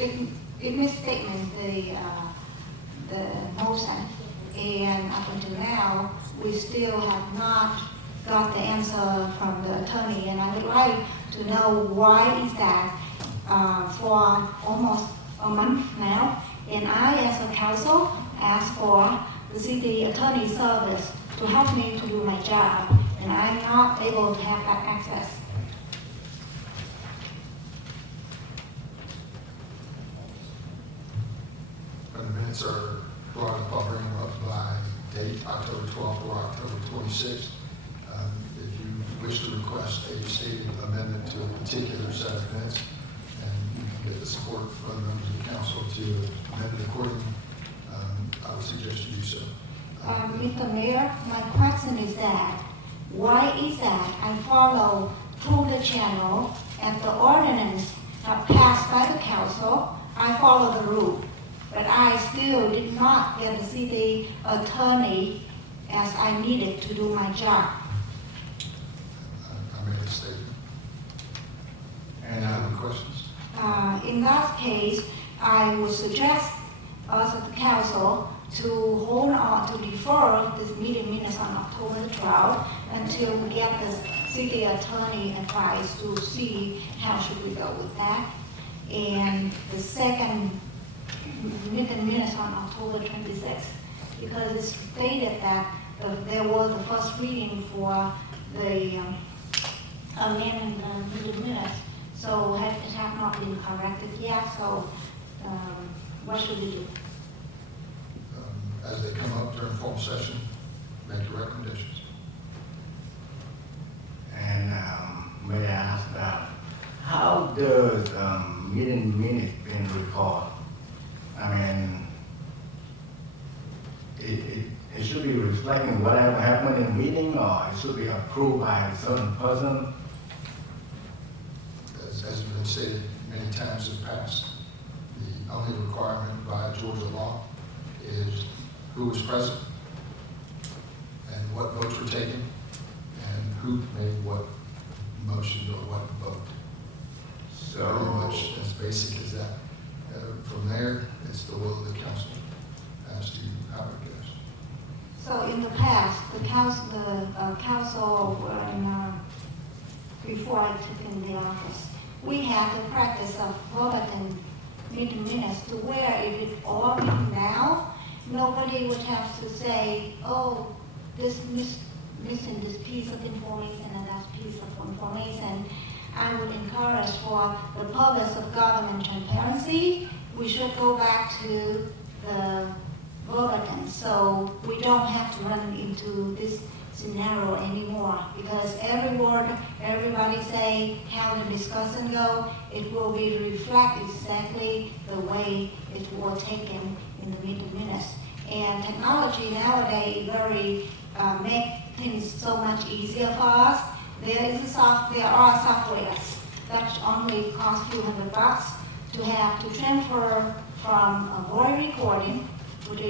it misstatement the motion. And up until now, we still have not got the answer from the attorney. And I would like to know why is that for almost a month now. And I, as a council, asked for the city attorney service to help me to do my job. And I'm not able to have that access. When the minutes are brought up, I'll bring them up by date, October 12th or October 26th. If you wish to request a stated amendment to a particular set of minutes, and you can get the support from the members of the council to amend it accordingly, I would suggest you do so. Mr. Mayor, my question is that, why is that I follow through the channel and the ordinance passed by the council, I follow the rule. But I still did not get the city attorney as I needed to do my job. I made a statement. Any other questions? In that case, I would suggest us at the council to hold on, to defer this meeting minutes on October 12th until we get the city attorney advice to see how should we go with that. And the second meeting minutes on October 26th, because it's stated that there was the first reading for the amendment minutes, so it have not been corrected yet, so what should we do? As they come up during formal session, make your recommendations. And may I ask, how does meeting minutes being recorded? I mean, it should be reflecting whatever happened in the meeting, or it should be approved by a certain person? As has been stated many times in the past, the only requirement by Georgia law is who was present and what votes were taken and who made what motion or what vote. So, Very much as basic as that. From there, it's the will of the council as to how it goes. So in the past, the council, before I took in the office, we had the practice of voting meeting minutes to where if it all written down, nobody would have to say, oh, this missing this piece of information and that piece of information. I would encourage for the purpose of government transparency, we should go back to the voting, so we don't have to run into this scenario anymore, because every word everybody say, how the discussion go, it will be reflect exactly the way it was taken in the meeting minutes. And technology nowadays make things so much easier for us. There are softwares that only cost a few $100 to have to transfer from a voice recording, which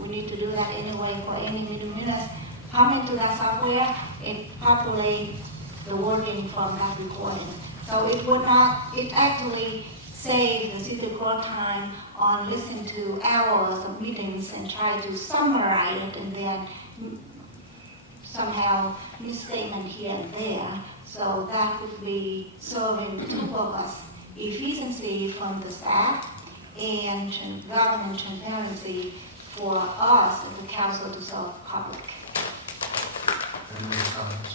we need to do that anyway for any meeting minutes. Come into that software, it populates the wording from that recording. So it actually saves the city court time on listening to hours of meetings and try to summarize it and then somehow misstatement here and there. So that would be serving the two of us, efficiency from the staff and government transparency for us as the council to serve public. Any other comments?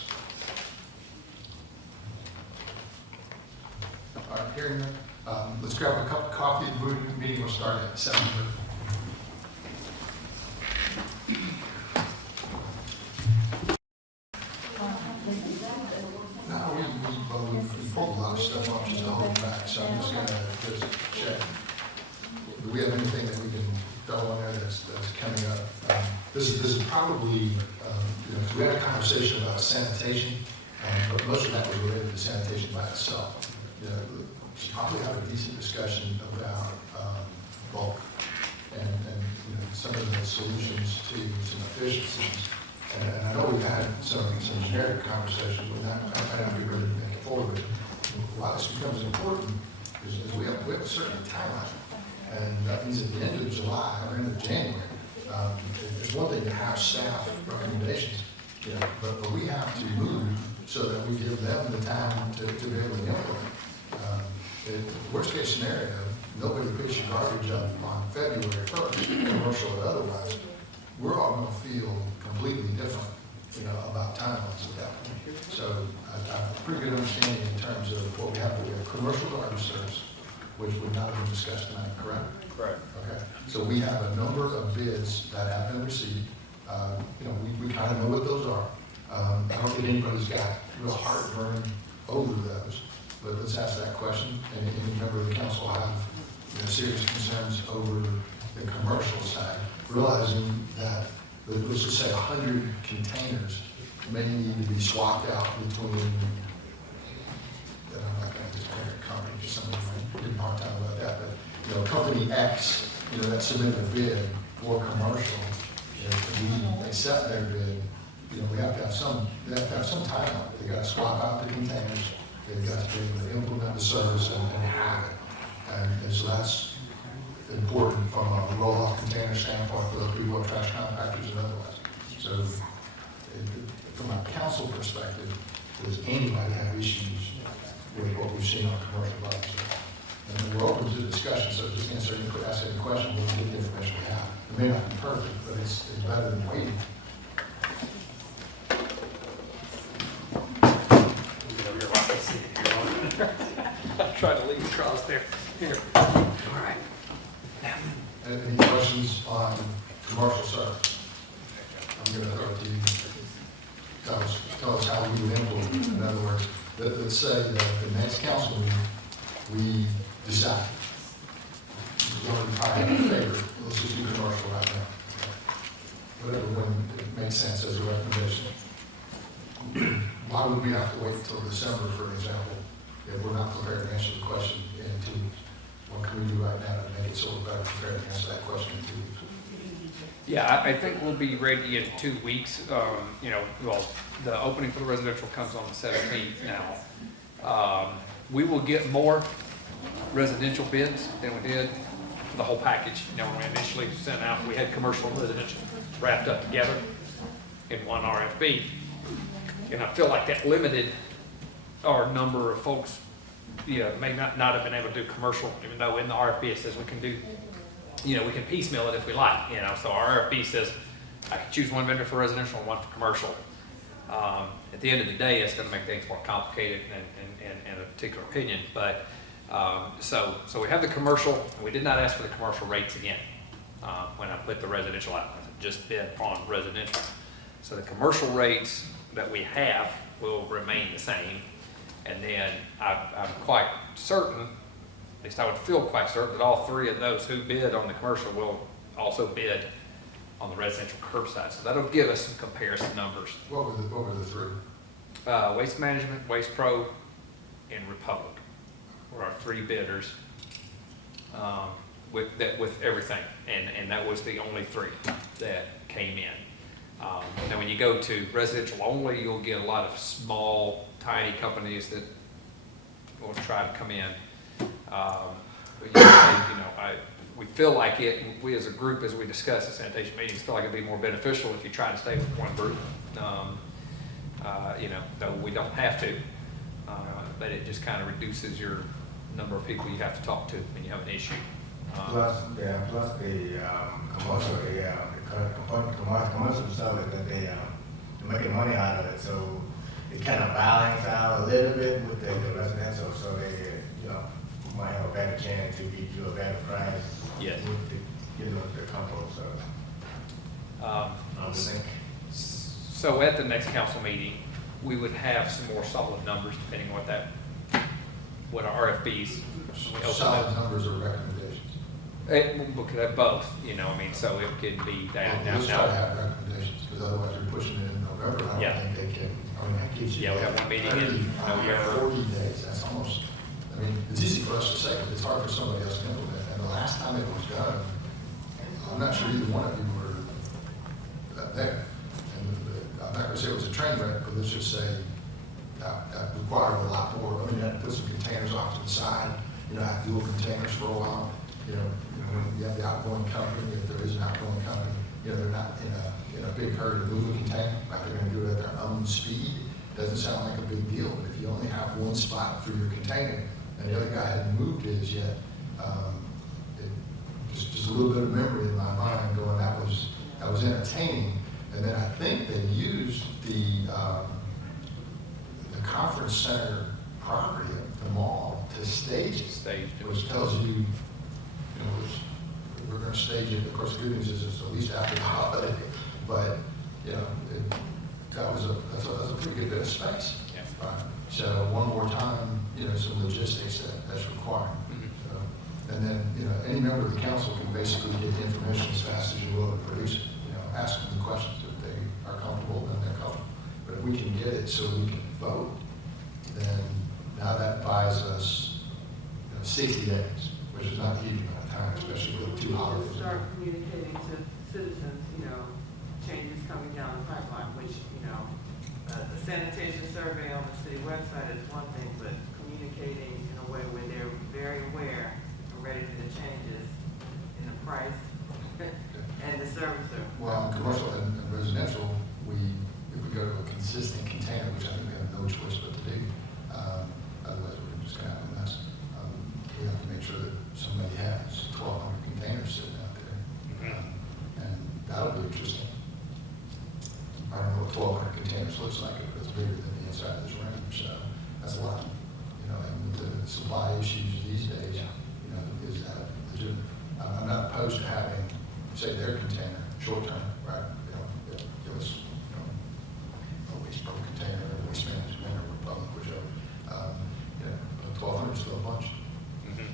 All right, hearing none, let's grab a cup of coffee. The meeting will start at 7:30. We pulled a lot of stuff off just to hold it back, so I'm just gonna check. Do we have anything that we can throw on there that's This is probably, we had a conversation about sanitation, but most of that was related to sanitation by itself. You should probably have a decent discussion about bulk and some of the solutions to some efficiencies. And I know we've had some generic conversations, but I might not be ready to make it forward. But why this becomes important is we have a certain timeline. And that means at the end of July or end of January, it's one thing to have staff recommendations, but we have to move so that we give them the time to be able to implement. Worst case scenario, nobody picks your garbage up on February 1st, commercial or otherwise. We're all going to feel completely different, about timelines at that point. So I have a pretty good understanding in terms of what we have. We have commercial garbage service, which would not have been discussed tonight, correct? Correct. Okay. So we have a number of bids that have been received. We kind of know what those are. I don't think anybody's got real heartburn over those, but let's ask that question. And any member of the council have serious concerns over the commercial side, realizing that, let's just say 100 containers may need to be swapped out between, I'm not going to just pick a company, because somebody might give a hard time about that, but company X, that submitted a bid for commercial, if we accept their bid, we have to have some time on it. They got to swap out the containers, they've got to be able to implement the service and have it. And so that's important from a roll-off container standpoint for those people, trash compactors and otherwise. So from a council perspective, does anybody have issues with what we've seen on commercial buses? And we're open to discussion, so just ask any question, we'll get the information we have. It may not be perfect, but it's better than waiting. I'm trying to leave across there. Here. All right. Now. Any questions on commercial service? I'm going to throw it to you. Tell us how we would implement. In other words, let's say that the next council meeting, we decide. We're going to probably have a favor. Let's just do commercial right now. Whatever, when it makes sense as a recommendation. Why would we have to wait until December, for example, if we're not prepared to answer the question in 2 weeks? What can we do right now to make it so we're better prepared to answer that question in 2 weeks? Yeah, I think we'll be ready in 2 weeks. The opening for the residential comes on the 17th now. We will get more residential bids than we did for the whole package. When we initially sent out, we had commercial and residential wrapped up together in one RFP. And I feel like that limited our number of folks, may not have been able to do commercial, even though in the RFP it says we can do, we can piecemeal it if we like, so our RFP says I can choose one vendor for residential and one for commercial. At the end of the day, it's going to make things more complicated and a particular opinion, but so we have the commercial. We did not ask for the commercial rates again when I put the residential out. I just bid on residential. So the commercial rates that we have will remain the same. And then I'm quite certain, at least I would feel quite certain, that all 3 of those who bid on the commercial will also bid on the residential curbside. So that'll give us some comparison numbers. What were the 3? Waste Management, Waste Pro, and Republic were our 3 bidders with everything. And that was the only 3 that came in. Now, when you go to residential only, you'll get a lot of small, tiny companies that will try to come in. But we feel like it, and we as a group, as we discuss at sanitation meetings, feel like it'd be more beneficial if you try to stay with one group. Though we don't have to, but it just kind of reduces your number of people you have to talk to when you have an issue. Plus the commercial, commercial stuff that they're making money out of it, so it kind of balance out a little bit with the residential, so they, might have a better chance to give you a better price. Yes. With the compost, so. I would think. So at the next council meeting, we would have some more solid numbers depending on what our RFPs. when we open Solid up. numbers or recommendations? We could have both, you know, I mean, so it could be that. Let's try to have recommendations, because otherwise you're pushing it in November. I Yeah. don't think they can, I mean, that gives you. Yeah, we have one meeting in 35, November. 40 days, that's almost, I mean, it's easy for us to say, but it's hard for somebody else to implement. And the last time it was done, I'm not sure either one of you were there. And I'm not gonna say it was a train wreck, but let's just say that required a lot more. I mean, you had to put some containers off to the side, you know, have dual containers for a while. You know, when you have the outgoing company, if there is an outgoing company, you know, they're not in a big hurry to move a container, like they're gonna do it at their own speed. Doesn't sound like a big deal, but if you only have one spot for your container, and the other guy hadn't moved his yet, just a little bit of memory in my mind going, that was entertaining. And then I think they used the conference center property at the mall to stage it. Staged it. Which tells you, you know, we're gonna stage it. Of course, the good news is it's at least after the holiday, but, you know, that's a pretty good bit of space. Yeah. Right. So one more time, you know, some logistics that's required. Mhm. So, and then, you know, any member of the council can basically get the information as fast as you're willing to produce it. You know, ask them the questions. If they are comfortable, then they're comfortable. But if we can get it so we can vote, then now that buys us, you know, 60 days, which is not a huge amount of time, especially with 2 holidays. Start communicating to citizens, you know, changes coming down the pipeline, which, you know, the sanitation survey on the city website is one thing, but communicating in a way where they're very aware and ready for the changes in the price and the servicer. Well, in commercial and residential, if we go to a consistent container, which I think we have no choice but to do, otherwise we're just gonna have a mess. We have to make sure that somebody has 1,200 containers sitting out there. And that'll be interesting. I don't know what 1,200 containers looks like, but it's bigger than the inside of this room, so that's a lot. You know, and with the supply issues these days, you know, is that legitimate? I'm not opposed to having, say, their container, short term, right? You know, it was, you know, a waste pro container, or waste management, or Republic, whichever. You know, 1,200 is still a bunch. Mhm.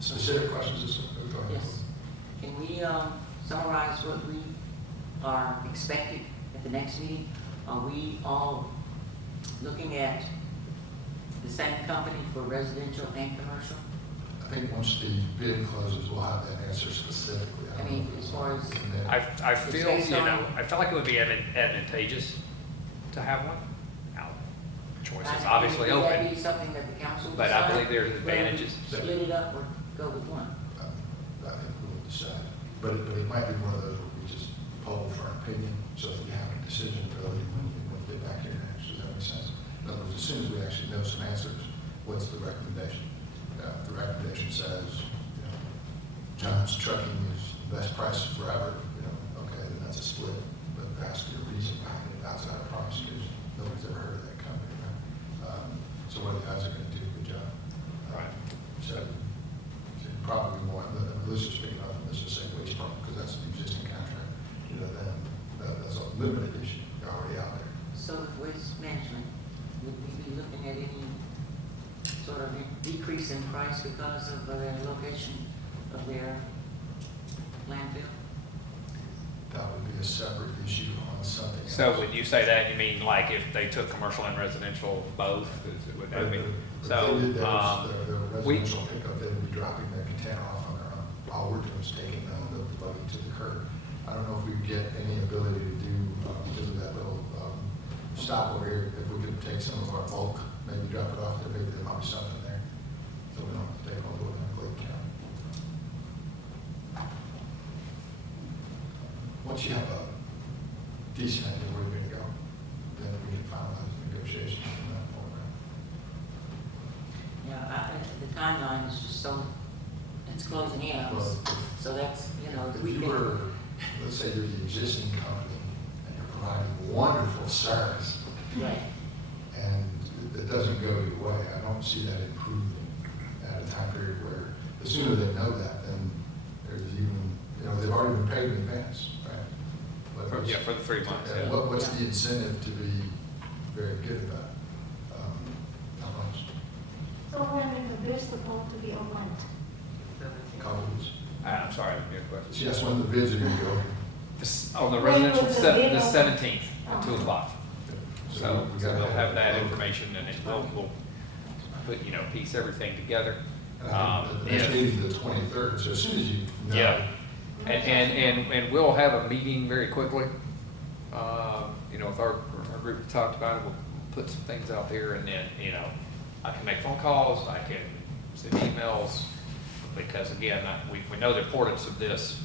Specific questions? Go ahead. Yes. Can we summarize what we are expecting at the next meeting? Are we all looking at the same company for residential and commercial? I think once the bid closes, we'll have that answer specifically. I mean, as far as- I feel, based you on- know, I feel like it would be advantageous to have one. Now, choice is obviously Would that open, be something that the council but I decide? believe there's Whether we advantages. Split it up or go with one? I think we'll decide. But it might be one of those where we just poll for an opinion, so if we have a decision ability when we get back here next, does that make sense? In other words, as soon as we actually know some answers, what's the recommendation? The recommendation says, you know, John's Trucking is the best price forever, you know, okay, then that's a split. But ask your reason behind it outside of price, because nobody's ever heard of that company, right? So what are the guys are gonna do a good job? Right. So probably more, let's just pick it up, let's just say waste pump, because that's the existing contract. You know, then that's a limited issue, they're already out there. So with waste management, would we be looking at any sort of decrease in price because of the location of their landfill? That would be a separate issue on something else. So when you say that, you mean like if they took commercial and residential both, would that be? If So, they did the we, residential pickup, they would be dropping their container off on their own. All we're doing is taking the buggy to the curb. I don't know if we get any ability to do, because of that little stop over here, if we could take some of our bulk, maybe drop it off there, maybe there might be something there. So we don't have to take all the way down to Clayton County. Once you have a decent idea where you're gonna go, then we can finalize the negotiations from that point on. Yeah, the timeline is just so, it's closing in, Well, so that's, you know, if we you can. were, let's say you're the existing company and you're providing wonderful service Right. and it doesn't go your way, I don't see that improving at a time period where the sooner they know that, then there's even, you know, they've already been paid in advance, right? But what's- yeah, for the 3 months, yeah, yeah. What's the incentive to be very good about it? How much? So when is the bid supposed to be opened? couple weeks. I'm sorry, I didn't hear the question. She asked when the bids are gonna go. On the When residential, was the bid the open? 17th at 2 Oh. o'clock. So we gotta we'll have that it. information and we'll put, piece everything together. And I think the next Yeah. meeting is the 23rd, so as soon as you know. Yeah. And we'll have a meeting very quickly. With our group we talked about it, we'll put some things out there and then, I can make phone calls, I can send emails, because again, we know the importance of this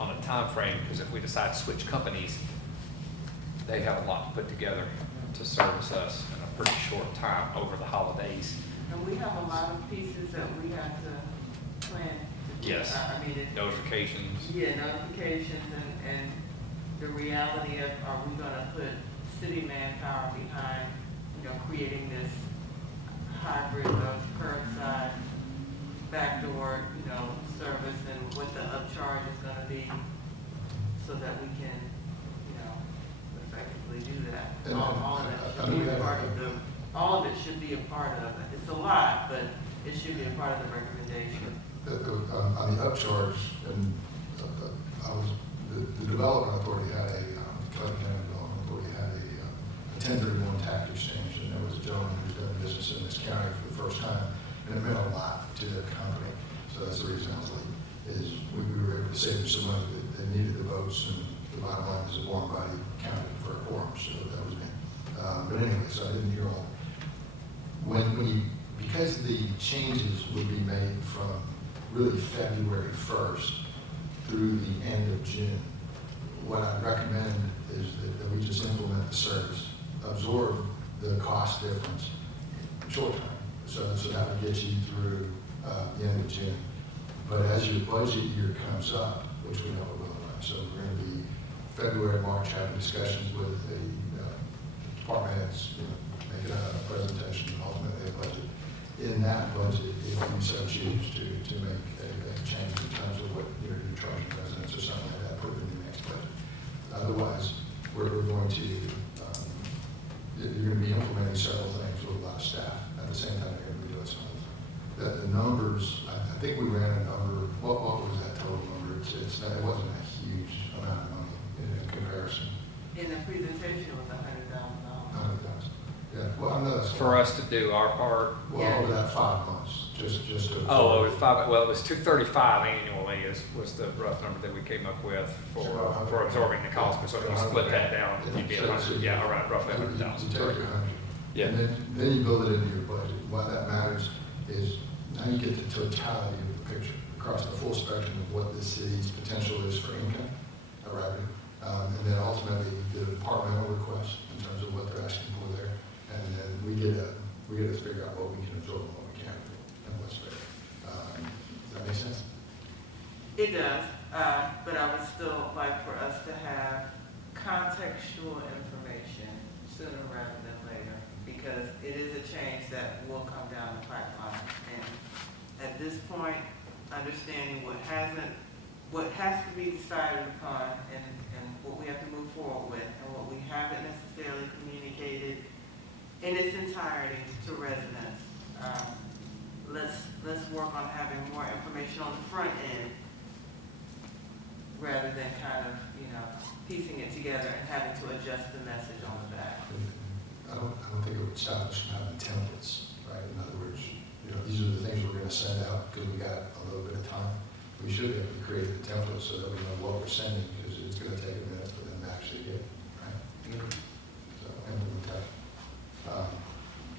on a time frame, because if we decide to switch companies, they have a lot to put together to service us in a pretty short time over the holidays. And we have a lot of pieces that we have to plan to do. Yes. I mean, Notifications. yeah, notifications and the reality of, are we gonna put city manpower behind, creating this hybrid of curbside, backdoor, service, and what the upcharge is gonna be, so that we can, effectively do that. And All of I that should be do a have- part of all of it should be a part of it. It's a lot, but it should be a part of the recommendation. On the upcharge, and the development authority had Clayton County Development Authority had a 1031 tax exchange, and there was a gentleman who's done business in this county for the first time, and it meant a lot to their company. So that's the reason I was late, is we were able to save them some money. They needed the votes, and the bottom line is a warm body counted for a quorum, so that was me. But anyway, so I didn't hear all. Because the changes would be made from really February 1st through the end of June, what I'd recommend is that we just implement the service, absorb the cost difference short term. So that would get you through the end of June. But as your budget year comes up, which we know it will, so we're going to be February, March, having discussions with the department heads, making a presentation, ultimately a budget. In that budget, if you so choose to make a change in terms of what you're charging residents or something like that, put it in the next budget. Otherwise, we're going to, you're going to be implementing several things with a lot of staff. At the same time, you're going to be doing some other things. The numbers, I think we ran a number, what was that total number? It wasn't a huge amount of money in comparison. In the presentation, it was $100,000. 100,000. Yeah, well, I know that's. For us to do our part. Well, over that 5 months, just to. Oh, it was it was 235 annually was the rough number that we came up with for absorbing the cost. So if you split that down, you'd be around roughly 100,000. You take 100. Yeah. And then you build it into your budget. Why that matters is now you get the totality of the picture across the full spectrum of what the city's potential is for income, revenue, and then ultimately the departmental request in terms of what they're asking for there, and then we get to figure out what we can absorb and what we can't, and what's fair. Does that make sense? It does, but I would still like for us to have contextual information sooner rather than later, because it is a change that will come down the pipeline. And at this point, understanding what has to be decided upon and what we have to move forward with, and what we haven't necessarily communicated in its entirety to residents. Let's work on having more information on the front end rather than kind of, piecing it together and having to adjust the message on the back. I don't think it would stop us from having templates, right? In other words, these are the things we're going to send out because we got a little bit of time. We should be able to create the template so that we know what we're sending, because it's going to take a minute for them to actually get it, right? So implement that.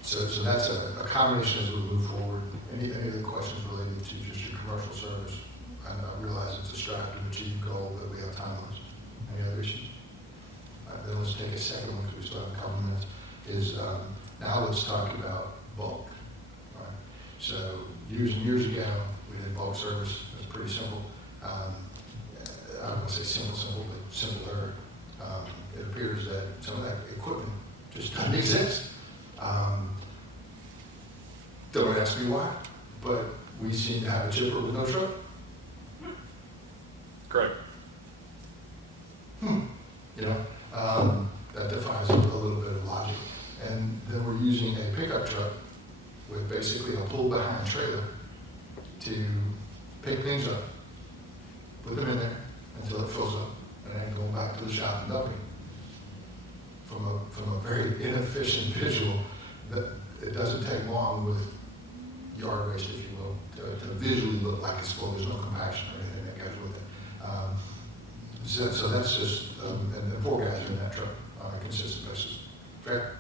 So that's a combination as we move forward. Any other questions related to just your commercial service? I realize it's a strive to achieve goal that we have time on. Any other issues? All right, then let's take a second one because we still have a couple minutes. Now let's talk about bulk. All right. So years and years ago, we did bulk service. It was pretty simple. I don't want to say simple, but simpler. It appears that some of that equipment just doesn't exist. Don't ask me why, but we seem to have a chipper with no truck. Correct. That defies a little bit of logic. And then we're using a pickup truck with basically a pull-behind trailer to pick things up, put them in there until it fills up, and then going back to the shop and dumping. From a very inefficient visual, that it doesn't take long with yard waste, if you will, to visually look like it's full. There's no compaction or anything that goes with it. So that's just, and the 4 guys in that truck on a consistent basis. Fair?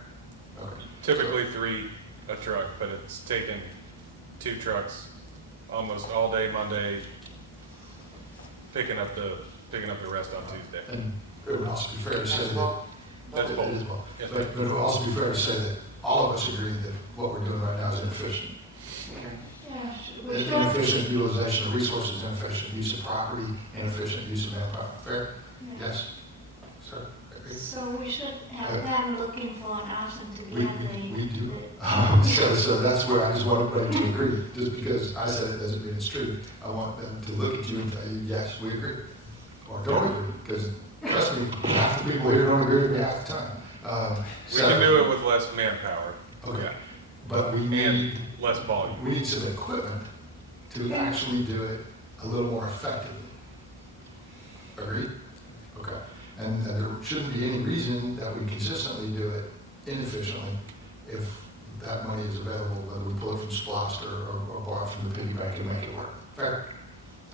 Okay. Typically 3 a truck, but it's taking 2 trucks almost all day Monday, picking up the rest on Tuesday. And it would also be fair to say that. That's It both. is both. Yes. But it would also be fair to say that all of us agree that what we're doing right now is inefficient. Inefficient utilization of resources, inefficient use of property, inefficient use of manpower. Fair? Yes? Sir? Agree? So we should have them looking for an option to We do. So that's where I just want everybody to agree. Just because I said it doesn't mean it's true. I want them to look at you and tell you, yes, we agree. Or don't agree, because trust me, half the people here don't agree with me half the time. We can do it with less manpower. Okay. Yeah. But we And need, less volume. we need some equipment to actually do it a little more effectively. Agreed? Okay. And there shouldn't be any reason that we consistently do it inefficiently if that money is available, whether we pull it from SPOS or borrow from the piggy bank and make it work. Fair?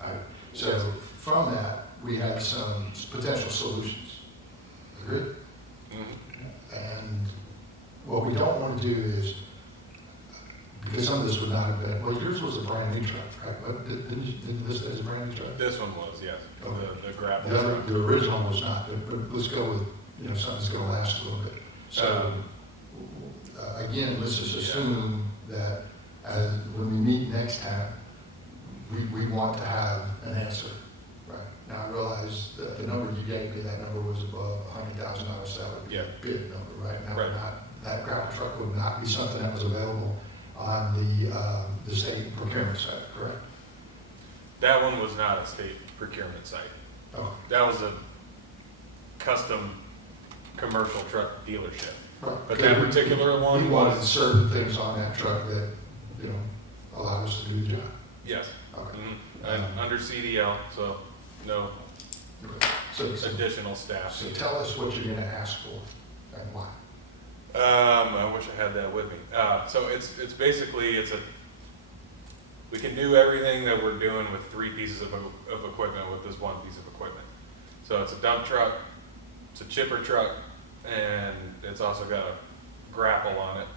All right. So from that, we had some potential solutions. Agreed? Mhm. And what we don't want to do is, because some of this would not have been, well, yours was a brand new truck, right? But didn't this is a brand new truck? This one was, yes, Okay. the grapple. The original was not, but let's go with, something that's gonna last a little bit. So, again, let's just assume that when we meet next time, we want to have an answer, right? Now, I realize that the number you gave me, that number was above $100,000, so that would be a Yeah. big number, right? Now, Right. that gravel truck would not be something that was available on the state procurement side, correct? That one was not a state procurement site. Oh, That was a custom commercial truck dealership. right. But that particular We one wanted was, certain things on that truck that, allow us to do the job. yes, Okay. and under CDL, so no Okay. So additional staff. tell us what you're gonna ask for and why. I wish I had that with me. So it's basically, we can do everything that we're doing with 3 pieces of equipment with this 1 piece of equipment. So it's a dump truck, it's a chipper truck, and it's also got a grapple on it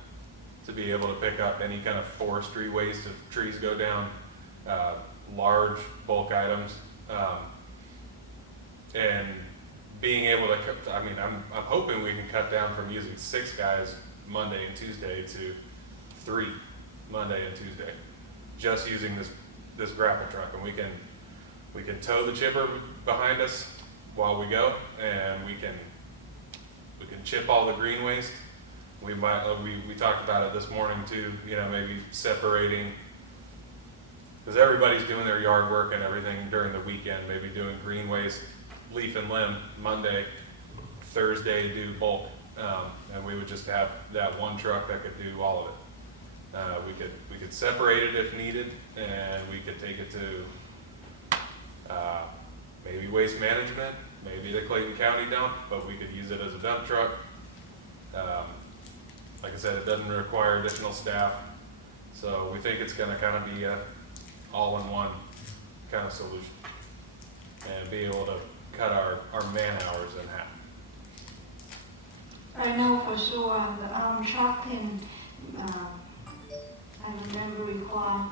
to be able to pick up any kind of forestry waste if trees go down, large bulk items, and being able to, I'm hoping we can cut down from using 6 guys Monday and Tuesday to 3 Monday and Tuesday, just using this grapple truck, and we can tow the chipper behind us while we go, and we can chip all the green waste. We talked about it this morning too, maybe separating, because everybody's doing their yard work and everything during the weekend, maybe doing green waste, leaf and limb Monday, Thursday do bulk, and we would just have that 1 truck that could do all of it. We could separate it if needed, and we could take it to maybe waste management, maybe the Clayton County dump, but we could use it as a dump truck. Like I said, it doesn't require additional staff, so we think it's going to kind of be a all-in-one kind of solution, and be able to cut our man hours in half. I know for sure the trucking, I remember recall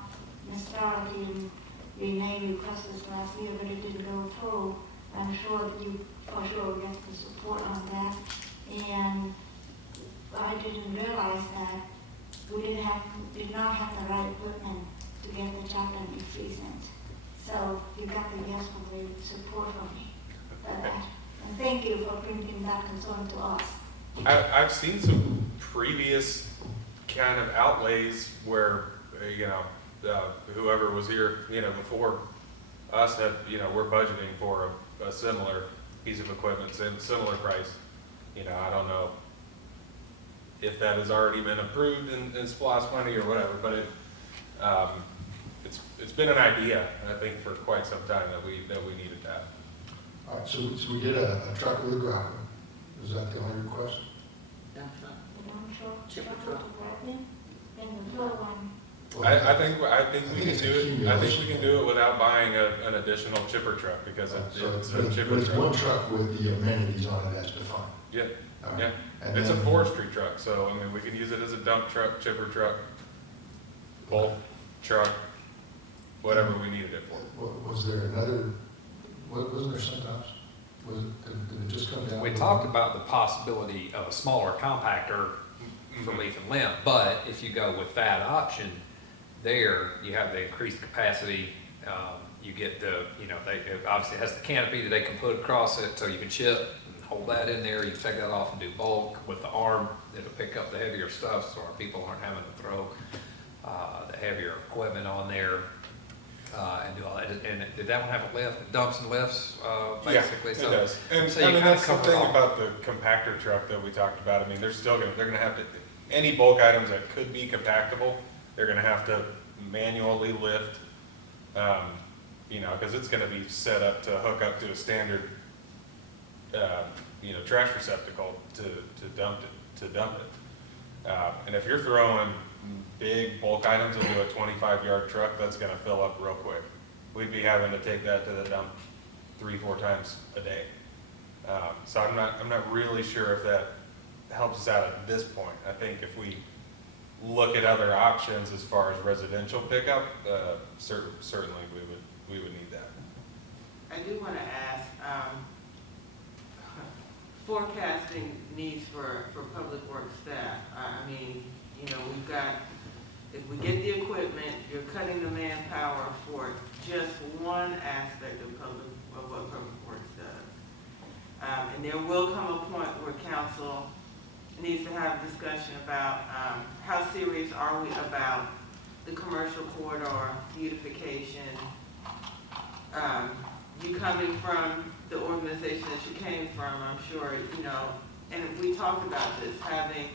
Mr. Renee requested last year, but it didn't go through. I'm sure that you for sure get the support on that. And I didn't realize that we did not have the right equipment to get the job done efficient. So you got the yes for the support from me for that. And thank you for bringing that concern to us. I've seen some previous kind of outlays where, whoever was here, before us had, we're budgeting for a similar piece of equipment, similar price. I don't know if that has already been approved in SPOS money or whatever, but it's been an idea, I think, for quite some time that we needed that. All right, so we did a truck with a gravel. Is that the only request? Dump truck. Chipper Chipper truck. And the third one, I think we I can think do it's it, I think we accumulation. can do it without buying an additional chipper truck, because So it's but a chipper it's one truck. truck with the amenities on it as defined. Yeah, All right. yeah, And it's a then- forestry truck, so, I mean, we can use it as a dump truck, chipper truck, bulk truck, whatever we needed it for. Was there another, wasn't there sometimes, did it just come down? We to- talked about the possibility of a smaller compactor for Mhm. leaf and limb, but if you go with that option, there, you have the increased capacity, you get the, you know, it obviously has the canopy that they can put across it, so you can chip and hold that in there, you can take that off and do bulk with the arm, it'll pick up the heavier stuff, so our people aren't having to throw, the heavier equipment on there, and do all that, and did that one have a lift, it dumps and lifts, basically, Yeah, so. it does. And so I you mean, kinda that's the cover it thing all. about the compactor truck that we talked about. I mean, they're gonna have to, any bulk items that could be compactable, they're gonna have to manually lift, you know, because it's gonna be set up to hook up to a standard, you know, trash receptacle to dump it. And if you're throwing big bulk items into a 25-yard truck, that's gonna fill up real quick. We'd be having to take that to the dump 3-4 times a day. So I'm not really sure if that helps us out at this point. I think if we look at other options as far as residential pickup, certainly we would need that. I do want to ask, forecasting needs for public works staff. I mean, you know, we've got, if we get the equipment, you're cutting the manpower for just one aspect of what public works does. And there will come a point where council needs to have a discussion about how serious are we about the commercial corridor beautification. You coming from the organization that you came from, I'm sure, you know, and we talked about this, having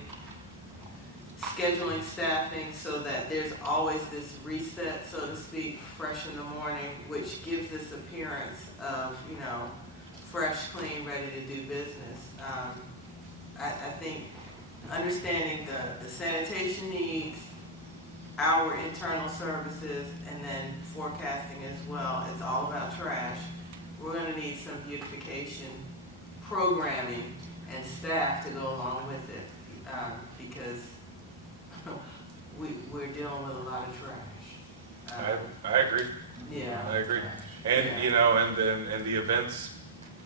scheduling staffing so that there's always this reset, so to speak, fresh in the morning, which gives this appearance of, you know, fresh, clean, ready to do business. I think understanding the sanitation needs, our internal services, and then forecasting as well. It's all about trash. We're gonna need some beautification programming and staff to go along with it, because we're dealing with a lot of trash. I agree. Yeah. I agree. And, you know, and the events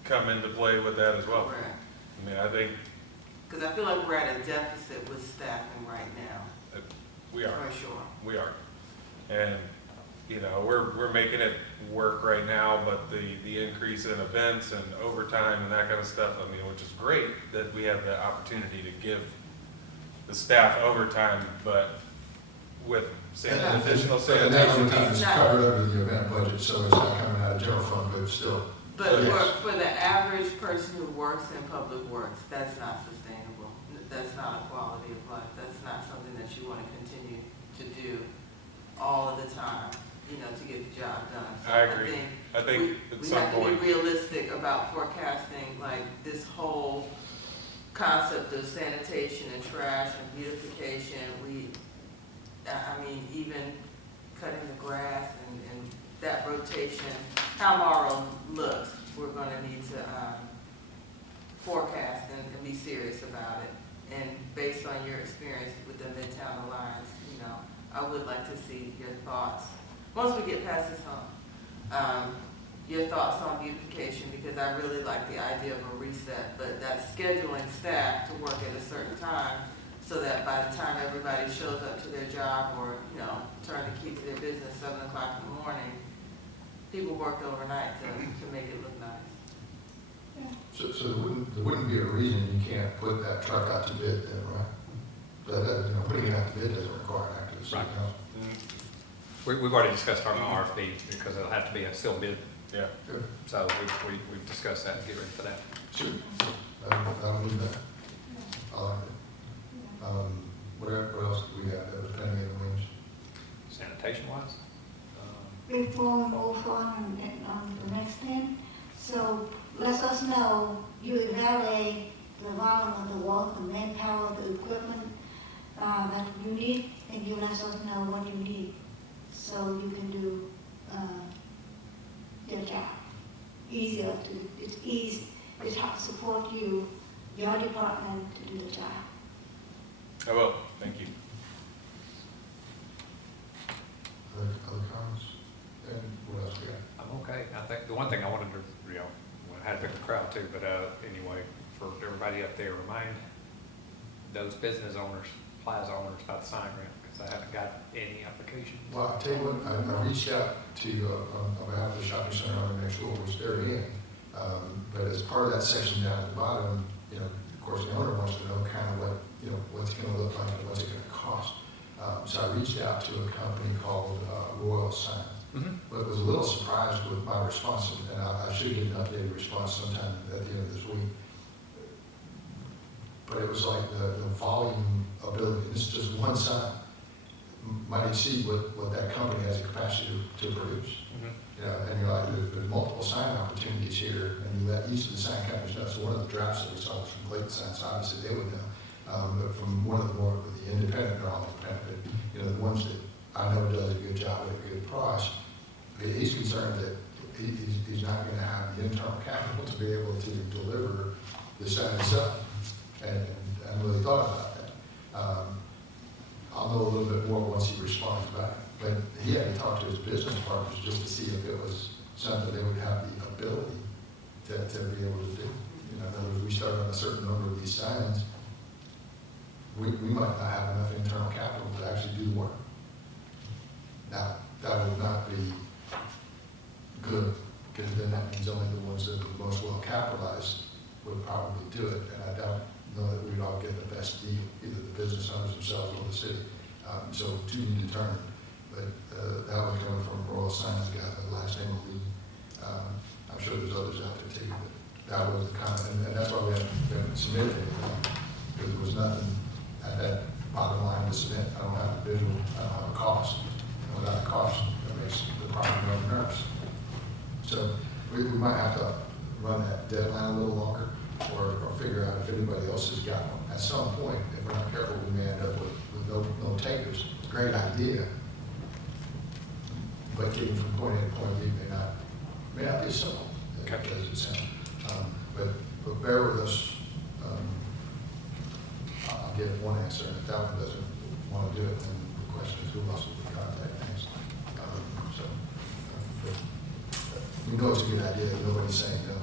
come into play with that as well. Correct. I mean, I think Because I feel like we're at a deficit with staffing right now. we are. For sure. We are. And, you know, we're making it work right now, but the increase in events and overtime and that kind of stuff, I mean, which is great that we have the opportunity to give the staff overtime, but with additional And that sanitation overtime needs. is covered under the event budget, so it's not coming out of general fund, but still. But Yes. for the average person who works in public works, that's not sustainable. That's not a quality of life. That's not something that you want to continue to do all of the time, you know, to get the job done. So I agree. I think at we some have to point, be realistic about forecasting, like, this whole concept of sanitation and trash and beautification. I mean, even cutting the grass and that rotation, how Morrow looks, we're gonna need to forecast and be serious about it. And based on your experience with the Midtown Alliance, you know, I would like to see your thoughts, once we get past this hump, your thoughts on beautification, because I really like the idea of a reset, but that scheduling staff to work at a certain time, so that by the time everybody shows up to their job or, you know, turn the key to their business 7 o'clock in the morning, people worked overnight to make it look nice. So there wouldn't be a reason you can't put that truck out to bid then, right? That, you know, putting it out to bid doesn't require an active city Right. council. We've already discussed our RFP because it'll have to be a sealed bid, yeah. Good. so we've discussed that and get ready for that. Sure. I'll move that. I like it. What else do we have that was pending in the wings? Sanitation wise, before we move on the next thing. So let us know, you evaluate the volume of the work, the manpower, the equipment that you need, and you let us know what you need, so you can do your job. It's easy, it helps support you, your department to do the job. I will, thank you. Other comments? And what else we got? I'm okay. I think the one thing I wanted to, I had to pick a crowd too, but anyway, for everybody up there, remind those business owners, plaza owners about the sign grant, because I haven't got any applications. Well, I'll tell you what, I reached out to, on behalf of the shopping center owner next door, which they're in. But as part of that section down at the bottom, of course, the owner wants to know kind of what, what's it gonna look like and what's it gonna cost. So I reached out to a company called Royal Sign. But was a little surprised with my response, and I should get an updated response sometime at the end of this week. But it was like the volume ability, this is just one sign, might exceed what that company has the capacity to produce. And you're like, there's multiple sign opportunities here, and you let each of the sign companies know. So one of the drafts that we saw was from Clayton Signs, so obviously they would know. But from one of the more, the independent, they're all independent, the ones that I know does a good job at a good price, he's concerned that he's not going to have the internal capital to be able to deliver the sign itself. And I really thought about that. I'll know a little bit more once he responds back. But he had to talk to his business partners just to see if it was something they would have the ability to be able to do. In other words, we start on a certain number of these signs, we might not have enough internal capital to actually do the work. Now, that would not be good, because then that means only the ones that are the most well capitalized would probably do it, and I don't know that we'd all get the best deal, either the business owners themselves or the city. So to be determined, but that was coming from Royal Signs, guy, the last name will be, I'm sure there's others out there too, but that was the kind of, and that's why we haven't submitted anything, because there was nothing at that bottom line to submit. I don't have a visual, I don't have a cost, and without a cost, that makes the property owner nervous. So we might have to run that deadline a little longer, or figure out if anybody else has got one. At some point, if we're not careful, we may end up with no takers. Great idea, but getting from point A to point B may not be as simple as it sounds. But bear with us. I'll give one answer, and if that one doesn't want to do it, then the question is who else will we contact next? We know it's a good idea. Nobody's saying no.